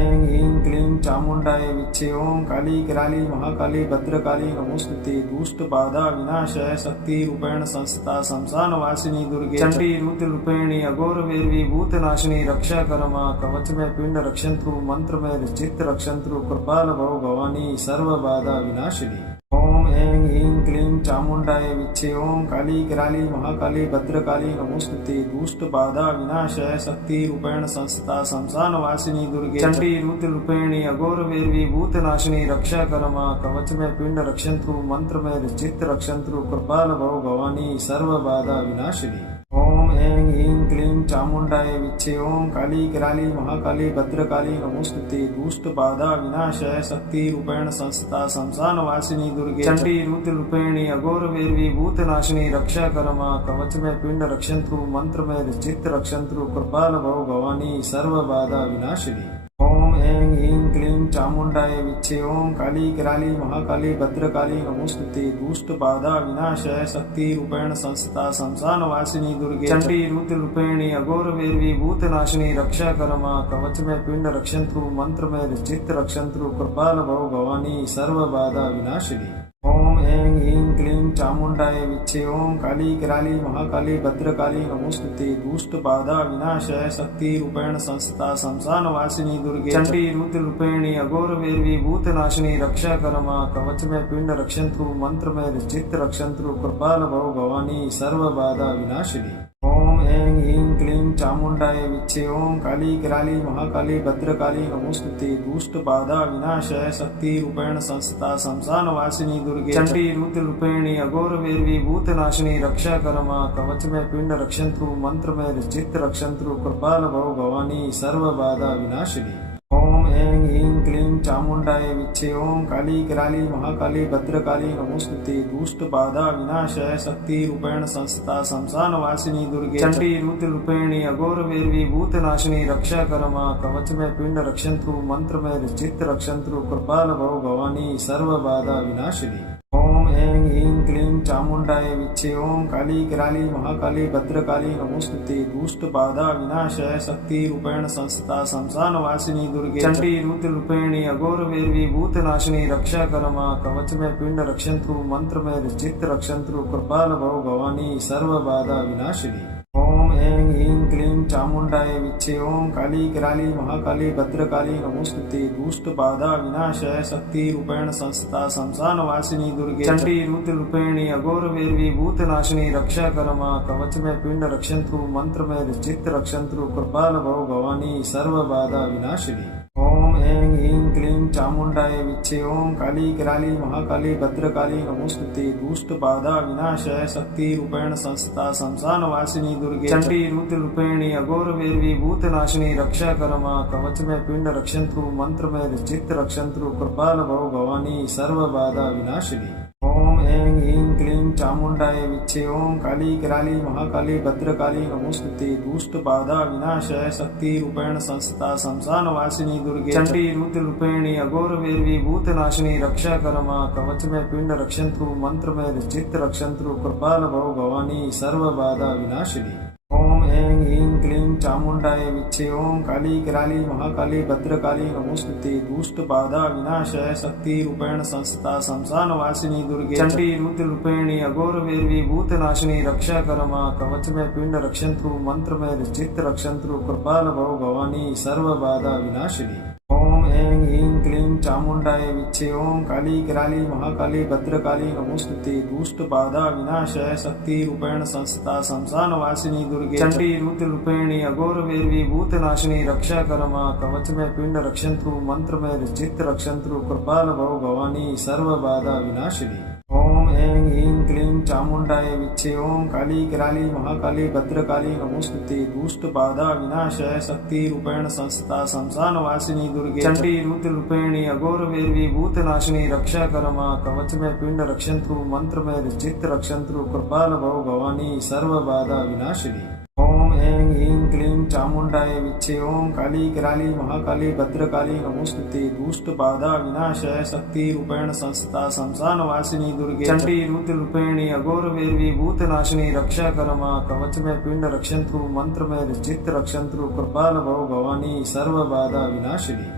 ऐं ह्रीं क्लीं चामुण्डाय विच्चे। ओम काली कराली महाकाली भद्रकाली नमोस्तुते। दुष्ट बाधा विनाशाय शक्ति रूपेण संस्था शमशान वासिनी दुर्गे चंडी रुद्र रूपेणी अघोर वैरवी भूतनाशिनी रक्षा करमा। कवच में पिंड रक्षंत्रु मंत्र में चित्त रक्षंत्रु कृपाल भव भवानी सर्व बाधा विनाशिनी। ओम ऐं ह्रीं क्लीं चामुण्डाय विच्चे। ओम काली कराली महाकाली भद्रकाली नमोस्तुते। दुष्ट बाधा विनाशाय शक्ति रूपेण संस्था शमशान वासिनी दुर्गे चंडी रुद्र रूपेणी अघोर वैरवी भूतनाशिनी रक्षा करमा। कवच में पिंड रक्षंत्रु मंत्र में चित्त रक्षंत्रु कृपाल भव भवानी सर्व बाधा विनाशिनी। ओम ऐं ह्रीं क्लीं चामुण्डाय विच्चे। ओम काली कराली महाकाली भद्रकाली नमोस्तुते। दुष्ट बाधा विनाशाय शक्ति रूपेण संस्था शमशान वासिनी दुर्गे चंडी रुद्र रूपेणी अघोर वैरवी भूतनाशिनी रक्षा करमा। कवच में पिंड रक्षंत्रु मंत्र में चित्त रक्षंत्रु कृपाल भव भवानी सर्व बाधा विनाशिनी। ओम ऐं ह्रीं क्लीं चामुण्डाय विच्चे। ओम काली कराली महाकाली भद्रकाली नमोस्तुते। दुष्ट बाधा विनाशाय शक्ति रूपेण संस्था शमशान वासिनी दुर्गे चंडी रुद्र रूपेणी अघोर वैरवी भूतनाशिनी रक्षा करमा। कवच में पिंड रक्षंत्रु मंत्र में चित्त रक्षंत्रु कृपाल भव भवानी सर्व बाधा विनाशिनी। ओम ऐं ह्रीं क्लीं चामुण्डाय विच्चे। ओम काली कराली महाकाली भद्रकाली नमोस्तुते। दुष्ट बाधा विनाशाय शक्ति रूपेण संस्था शमशान वासिनी दुर्गे चंडी रुद्र रूपेणी अघोर वैरवी भूतनाशिनी रक्षा करमा। कवच में पिंड रक्षंत्रु मंत्र में चित्त रक्षंत्रु कृपाल भव भवानी सर्व बाधा विनाशिनी। ओम ऐं ह्रीं क्लीं चामुण्डाय विच्चे। ओम काली कराली महाकाली भद्रकाली नमोस्तुते। दुष्ट बाधा विनाशाय शक्ति रूपेण संस्था शमशान वासिनी दुर्गे चंडी रुद्र रूपेणी अघोर वैरवी भूतनाशिनी रक्षा करमा। कवच में पिंड रक्षंत्रु मंत्र में चित्त रक्षंत्रु कृपाल भव भवानी सर्व बाधा विनाशिनी। ओम ऐं ह्रीं क्लीं चामुण्डाय विच्चे। ओम काली कराली महाकाली भद्रकाली नमोस्तुते। दुष्ट बाधा विनाशाय शक्ति रूपेण संस्था शमशान वासिनी दुर्गे चंडी रुद्र रूपेणी अघोर वैरवी भूतनाशिनी रक्षा करमा। कवच में पिंड रक्षंत्रु मंत्र में चित्त रक्षंत्रु कृपाल भव भवानी सर्व बाधा विनाशिनी। ओम ऐं ह्रीं क्लीं चामुण्डाय विच्चे। ओम काली कराली महाकाली भद्रकाली नमोस्तुते। दुष्ट बाधा विनाशाय शक्ति रूपेण संस्था शमशान वासिनी दुर्गे चंडी रुद्र रूपेणी अघोर वैरवी भूतनाशिनी रक्षा करमा। कवच में पिंड रक्षंत्रु मंत्र में चित्त रक्षंत्रु कृपाल भव भवानी सर्व बाधा विनाशिनी। ओम ऐं ह्रीं क्लीं चामुण्डाय विच्चे। ओम काली कराली महाकाली भद्रकाली नमोस्तुते। दुष्ट बाधा विनाशाय शक्ति रूपेण संस्था शमशान वासिनी दुर्गे चंडी रुद्र रूपेणी अघोर वैरवी भूतनाशिनी रक्षा करमा। कवच में पिंड रक्षंत्रु मंत्र में चित्त रक्षंत्रु कृपाल भव भवानी सर्व बाधा विनाशिनी। ओम ऐं ह्रीं क्लीं चामुण्डाय विच्चे। ओम काली कराली महाकाली भद्रकाली नमोस्तुते। दुष्ट बाधा विनाशाय शक्ति रूपेण संस्था शमशान वासिनी दुर्गे चंडी रुद्र रूपेणी अघोर वैरवी भूतनाशिनी रक्षा करमा। कवच में पिंड रक्षंत्रु मंत्र में चित्त रक्षंत्रु कृपाल भव भवानी सर्व बाधा विनाशिनी। ओम ऐं ह्रीं क्लीं चामुण्डाय विच्चे। ओम काली कराली महाकाली भद्रकाली नमोस्तुते। दुष्ट बाधा विनाशाय शक्ति रूपेण संस्था शमशान वासिनी दुर्गे चंडी रुद्र रूपेणी अघोर वैरवी भूतनाशिनी रक्षा करमा। कवच में पिंड रक्षंत्रु मंत्र में चित्त रक्षंत्रु कृपाल भव भवानी सर्व बाधा विनाशिनी। ओम ऐं ह्रीं क्लीं चामुण्डाय विच्चे। ओम काली कराली महाकाली भद्रकाली नमोस्तुते। दुष्ट बाधा विनाशाय शक्ति रूपेण संस्था शमशान वासिनी दुर्गे चंडी रुद्र रूपेणी अघोर वैरवी भूतनाशिनी रक्षा करमा। कवच में पिंड रक्षंत्रु मंत्र में चित्त रक्षंत्रु कृपाल भव भवानी सर्व बाधा विनाशिनी। ओम ऐं ह्रीं क्लीं चामुण्डाय विच्चे। ओम काली कराली महाकाली भद्रकाली नमोस्तुते। दुष्ट बाधा विनाशाय शक्ति रूपेण संस्था शमशान वासिनी दुर्गे चंडी रुद्र रूपेणी अघोर वैरवी भूतनाशिनी रक्षा करमा। कवच में पिंड रक्षंत्रु मंत्र में चित्त रक्षंत्रु कृपाल भव भवानी सर्व बाधा विनाशिनी। ओम ऐं ह्रीं क्लीं चामुण्डाय विच्चे। ओम काली कराली महाकाली भद्रकाली नमोस्तुते। दुष्ट बाधा विनाशाय शक्ति रूपेण संस्था शमशान वासिनी दुर्गे चंडी रुद्र रूपेणी अघोर वैरवी भूतनाशिनी रक्षा करमा। कवच में पिंड रक्षंत्रु मंत्र में चित्त रक्षंत्रु कृपाल भव भवानी सर्व बाधा विनाशिनी। ओम ऐं ह्रीं क्लीं चामुण्डाय विच्चे। ओम काली कराली महाकाली भद्रकाली नमोस्तुते। दुष्ट बाधा विनाशाय शक्ति रूपेण संस्था शमशान वासिनी दुर्गे चंडी रुद्र रूपेणी अघोर वैरवी भूतनाशिनी रक्षा करमा। कवच में पिंड रक्षंत्रु मंत्र में चित्त रक्षंत्रु कृपाल भव भवानी सर्व बाधा विनाशिनी।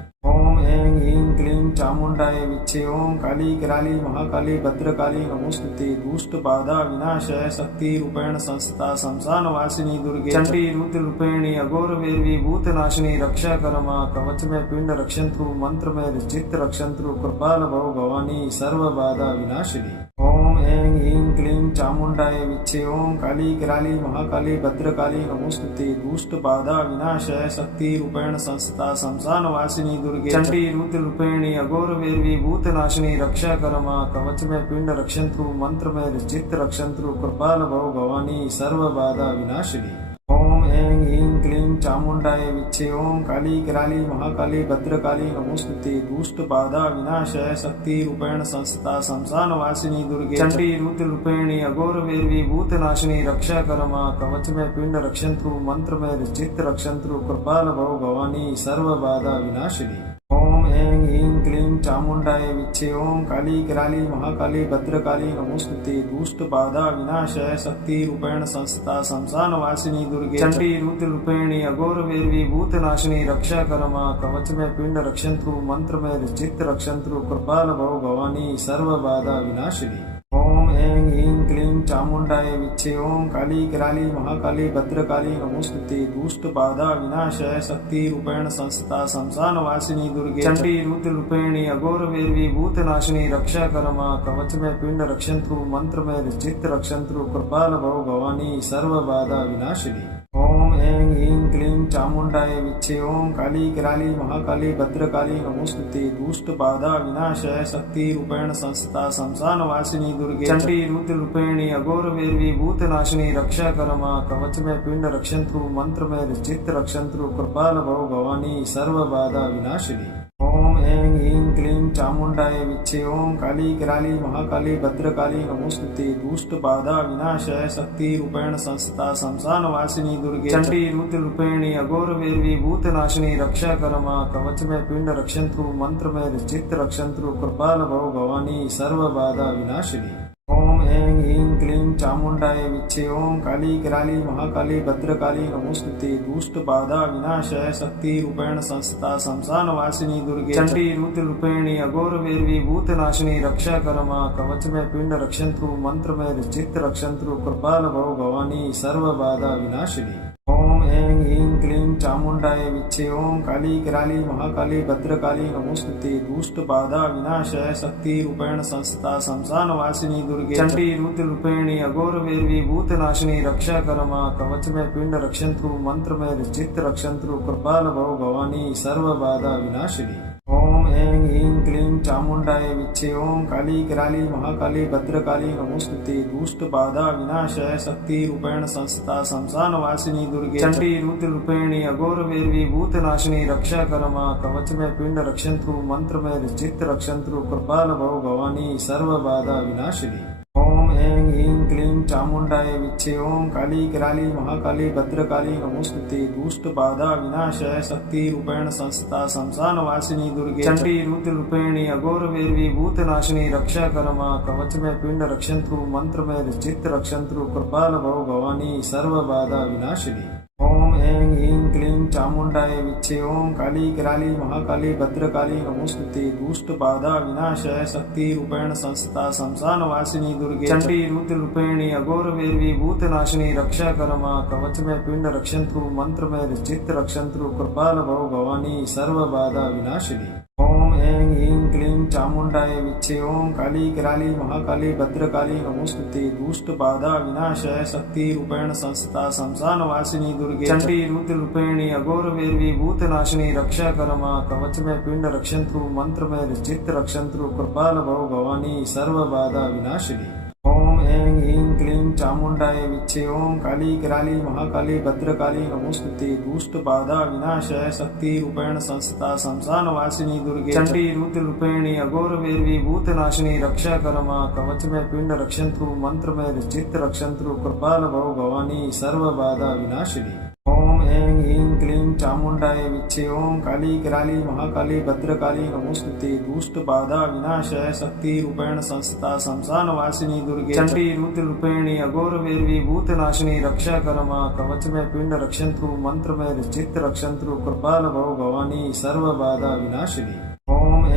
ऐं ह्रीं क्लीं चामुण्डाय विच्चे। ओम काली कराली महाकाली भद्रकाली नमोस्तुते। दुष्ट बाधा विनाशाय शक्ति रूपेण संस्था शमशान वासिनी दुर्गे चंडी रुद्र रूपेणी अघोर वैरवी भूतनाशिनी रक्षा करमा। कवच में पिंड रक्षंत्रु मंत्र में चित्त रक्षंत्रु कृपाल भव भवानी सर्व बाधा विनाशिनी। ओम ऐं ह्रीं क्लीं चामुण्डाय विच्चे। ओम काली कराली महाकाली भद्रकाली नमोस्तुते। दुष्ट बाधा विनाशाय शक्ति रूपेण संस्था शमशान वासिनी दुर्गे चंडी रुद्र रूपेणी अघोर वैरवी भूतनाशिनी रक्षा करमा। कवच में पिंड रक्षंत्रु मंत्र में चित्त रक्षंत्रु कृपाल भव भवानी सर्व बाधा विनाशिनी। ओम ऐं ह्रीं क्लीं चामुण्डाय विच्चे। ओम काली कराली महाकाली भद्रकाली नमोस्तुते। दुष्ट बाधा विनाशाय शक्ति रूपेण संस्था शमशान वासिनी दुर्गे चंडी रुद्र रूपेणी अघोर वैरवी भूतनाशिनी रक्षा करमा। कवच में पिंड रक्षंत्रु मंत्र में चित्त रक्षंत्रु कृपाल भव भवानी सर्व बाधा विनाशिनी। ओम ऐं ह्रीं क्लीं चामुण्डाय विच्चे। ओम काली कराली महाकाली भद्रकाली नमोस्तुते। दुष्ट बाधा विनाशाय शक्ति रूपेण संस्था शमशान वासिनी दुर्गे चंडी रुद्र रूपेणी अघोर वैरवी भूतनाशिनी रक्षा करमा। कवच में पिंड रक्षंत्रु मंत्र में चित्त रक्षंत्रु कृपाल भव भवानी सर्व बाधा विनाशिनी। ओम ऐं ह्रीं क्लीं चामुण्डाय विच्चे। ओम काली कराली महाकाली भद्रकाली नमोस्तुते। दुष्ट बाधा विनाशाय शक्ति रूपेण संस्था शमशान वासिनी दुर्गे चंडी रुद्र रूपेणी अघोर वैरवी भूतनाशिनी रक्षा करमा। कवच में पिंड रक्षंत्रु मंत्र में चित्त रक्षंत्रु कृपाल भव भवानी सर्व बाधा विनाशिनी। ओम ऐं ह्रीं क्लीं चामुण्डाय विच्चे। ओम काली कराली महाकाली भद्रकाली नमोस्तुते। दुष्ट बाधा विनाशाय शक्ति रूपेण संस्था शमशान वासिनी दुर्गे चंडी रुद्र रूपेणी अघोर वैरवी भूतनाशिनी रक्षा करमा। कवच में पिंड रक्षंत्रु मंत्र में चित्त रक्षंत्रु कृपाल भव भवानी सर्व बाधा विनाशिनी। ओम ऐं ह्रीं क्लीं चामुण्डाय विच्चे। ओम काली कराली महाकाली भद्रकाली नमोस्तुते। दुष्ट बाधा विनाशाय शक्ति रूपेण संस्था शमशान वासिनी दुर्गे चंडी रुद्र रूपेणी अघोर वैरवी भूतनाशिनी रक्षा करमा। कवच में पिंड रक्षंत्रु मंत्र में चित्त रक्षंत्रु कृपाल भव भवानी सर्व बाधा विनाशिनी। ओम ऐं ह्रीं क्लीं चामुण्डाय विच्चे। ओम काली कराली महाकाली भद्रकाली नमोस्तुते। दुष्ट बाधा विनाशाय शक्ति रूपेण संस्था शमशान वासिनी दुर्गे चंडी रुद्र रूपेणी अघोर वैरवी भूतनाशिनी रक्षा करमा। कवच में पिंड रक्षंत्रु मंत्र में चित्त रक्षंत्रु कृपाल भव भवानी सर्व बाधा विनाशिनी। ओम ऐं ह्रीं क्लीं चामुण्डाय विच्चे। ओम काली कराली महाकाली भद्रकाली नमोस्तुते। दुष्ट बाधा विनाशाय शक्ति रूपेण संस्था शमशान वासिनी दुर्गे चंडी रुद्र रूपेणी अघोर वैरवी भूतनाशिनी रक्षा करमा। कवच में पिंड रक्षंत्रु मंत्र में चित्त रक्षंत्रु कृपाल भव भवानी सर्व बाधा विनाशिनी। ओम ऐं ह्रीं क्लीं चामुण्डाय विच्चे। ओम काली कराली महाकाली भद्रकाली नमोस्तुते। दुष्ट बाधा विनाशाय शक्ति रूपेण संस्था शमशान वासिनी दुर्गे चंडी रुद्र रूपेणी अघोर वैरवी भूतनाशिनी रक्षा करमा। कवच में पिंड रक्षंत्रु मंत्र में चित्त रक्षंत्रु कृपाल भव भवानी सर्व बाधा विनाशिनी। ओम ऐं ह्रीं क्लीं चामुण्डाय विच्चे। ओम काली कराली महाकाली भद्रकाली नमोस्तुते। दुष्ट बाधा विनाशाय शक्ति रूपेण संस्था शमशान वासिनी दुर्गे चंडी रुद्र रूपेणी अघोर वैरवी भूतनाशिनी रक्षा करमा। कवच में पिंड रक्षंत्रु मंत्र में चित्त रक्षंत्रु कृपाल भव भवानी सर्व बाधा विनाशिनी। ओम ऐं ह्रीं क्लीं चामुण्डाय विच्चे। ओम काली कराली महाकाली भद्रकाली नमोस्तुते। दुष्ट बाधा विनाशाय शक्ति रूपेण संस्था शमशान वासिनी दुर्गे चंडी रुद्र रूपेणी अघोर वैरवी भूतनाशिनी रक्षा करमा। कवच में पिंड रक्षंत्रु मंत्र में चित्त रक्षंत्रु कृपाल भव भवानी सर्व बाधा विनाशिनी। ओम ऐं ह्रीं क्लीं चामुण्डाय विच्चे। ओम काली कराली महाकाली भद्रकाली नमोस्तुते। दुष्ट बाधा विनाशाय शक्ति रूपेण संस्था शमशान वासिनी दुर्गे चंडी रुद्र रूपेणी अघोर वैरवी भूतनाशिनी रक्षा करमा। कवच में पिंड रक्षंत्रु मंत्र में चित्त रक्षंत्रु कृपाल भव भवानी सर्व बाधा विनाशिनी। ओम ऐं ह्रीं क्लीं चामुण्डाय विच्चे। ओम काली कराली महाकाली भद्रकाली नमोस्तुते। दुष्ट बाधा विनाशाय शक्ति रूपेण संस्था शमशान वासिनी दुर्गे चंडी रुद्र रूपेणी अघोर वैरवी भूतनाशिनी रक्षा करमा। कवच में पिंड रक्षंत्रु मंत्र में चित्त रक्षंत्रु कृपाल भव भवानी सर्व बाधा विनाशिनी। ओम ऐं ह्रीं क्लीं चामुण्डाय विच्चे। ओम काली कराली महाकाली भद्रकाली नमोस्तुते। दुष्ट बाधा विनाशाय शक्ति रूपेण संस्था शमशान वासिनी दुर्गे चंडी रुद्र रूपेणी अघोर वैरवी भूतनाशिनी रक्षा करमा। कवच में पिंड रक्षंत्रु मंत्र में चित्त रक्षंत्रु कृपाल भव भवानी सर्व बाधा विनाशिनी।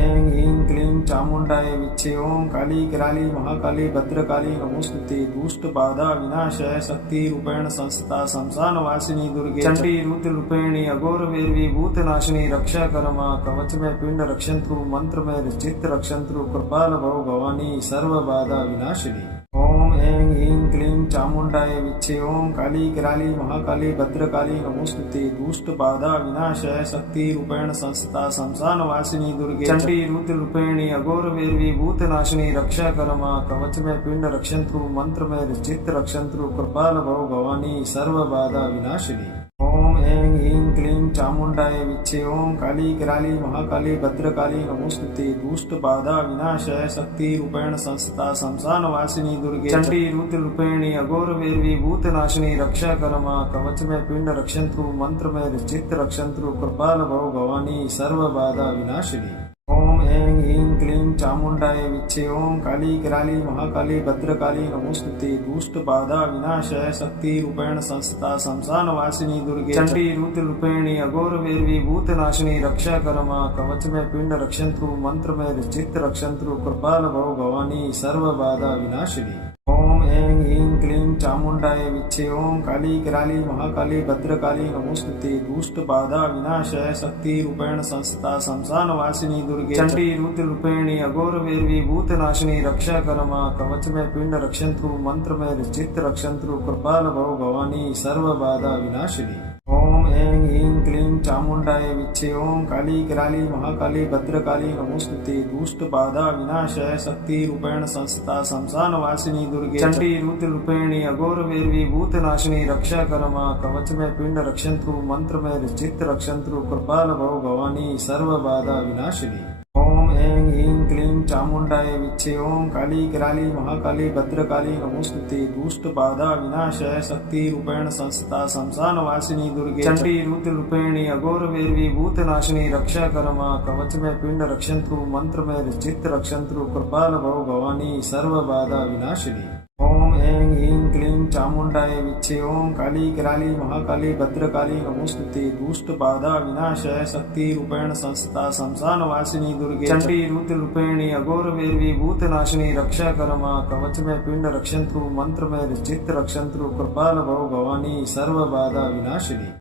ऐं ह्रीं क्लीं चामुण्डाय विच्चे। ओम काली कराली महाकाली भद्रकाली नमोस्तुते। दुष्ट बाधा विनाशाय शक्ति रूपेण संस्था शमशान वासिनी दुर्गे चंडी रुद्र रूपेणी अघोर वेरवी भूतनाशिनी रक्षा करमा। कवच में पिंड रक्षंत्रु मंत्र में चित्त रक्षंत्रु कृपाल भव भवानी सर्व बाधा विनाशिनी। ओम ऐं ह्रीं क्लीं चामुण्डाय विच्चे। ओम काली कराली महाकाली भद्रकाली नमोस्तुते। दुष्ट बाधा विनाशाय शक्ति रूपेण संस्था शमशान वासिनी दुर्गे चंडी रुद्र रूपेणी अघोर वेरवी भूतनाशिनी रक्षा करमा। कवच में पिंड रक्षंत्रु मंत्र में चित्त रक्षंत्रु कृपाल भव भवानी सर्व बाधा विनाशिनी। ओम ऐं ह्रीं क्लीं चामुण्डाय विच्चे। ओम काली कराली महाकाली भद्रकाली नमोस्तुते। दुष्ट बाधा विनाशाय शक्ति रूपेण संस्था शमशान वासिनी दुर्गे चंडी रुद्र रूपेणी अघोर वेरवी भूतनाशिनी रक्षा करमा। कवच में पिंड रक्षंत्रु मंत्र में चित्त रक्षंत्रु कृपाल भव भवानी सर्व बाधा विनाशिनी। ओम ऐं ह्रीं क्लीं चामुण्डाय विच्चे। ओम काली कराली महाकाली भद्रकाली नमोस्तुते। दुष्ट बाधा विनाशाय शक्ति रूपेण संस्था शमशान वासिनी दुर्गे चंडी रुद्र रूपेणी अघोर वेरवी भूतनाशिनी रक्षा करमा। कवच में पिंड रक्षंत्रु मंत्र में चित्त रक्षंत्रु कृपाल भव भवानी सर्व बाधा विनाशिनी। ओम ऐं ह्रीं क्लीं चामुण्डाय विच्चे। ओम काली कराली महाकाली भद्रकाली नमोस्तुते। दुष्ट बाधा विनाशाय शक्ति रूपेण संस्था शमशान वासिनी दुर्गे चंडी रुद्र रूपेणी अघोर वेरवी भूतनाशिनी रक्षा करमा। कवच में पिंड रक्षंत्रु मंत्र में चित्त रक्षंत्रु कृपाल भव भवानी सर्व बाधा विनाशिनी। ओम ऐं ह्रीं क्लीं चामुण्डाय विच्चे। ओम काली कराली महाकाली भद्रकाली नमोस्तुते। दुष्ट बाधा विनाशाय शक्ति रूपेण संस्था शमशान वासिनी दुर्गे चंडी रुद्र रूपेणी अघोर वेरवी भूतनाशिनी रक्षा करमा। कवच में पिंड रक्षंत्रु मंत्र में चित्त रक्षंत्रु कृपाल भव भवानी सर्व बाधा विनाशिनी। ओम ऐं ह्रीं क्लीं चामुण्डाय विच्चे। ओम काली कराली महाकाली भद्रकाली नमोस्तुते। दुष्ट बाधा विनाशाय शक्ति रूपेण संस्था शमशान वासिनी दुर्गे चंडी रुद्र रूपेणी अघोर वेरवी भूतनाशिनी रक्षा करमा। कवच में पिंड रक्षंत्रु मंत्र में चित्त रक्षंत्रु कृपाल भव भवानी सर्व बाधा विनाशिनी। ओम ऐं ह्रीं क्लीं चामुण्डाय विच्चे। ओम काली कराली महाकाली भद्रकाली नमोस्तुते। दुष्ट बाधा विनाशाय शक्ति रूपेण संस्था शमशान वासिनी दुर्गे चंडी रुद्र रूपेणी अघोर वेरवी भूतनाशिनी रक्षा करमा। कवच में पिंड रक्षंत्रु मंत्र में चित्त रक्षंत्रु कृपाल भव भवानी सर्व बाधा विनाशिनी।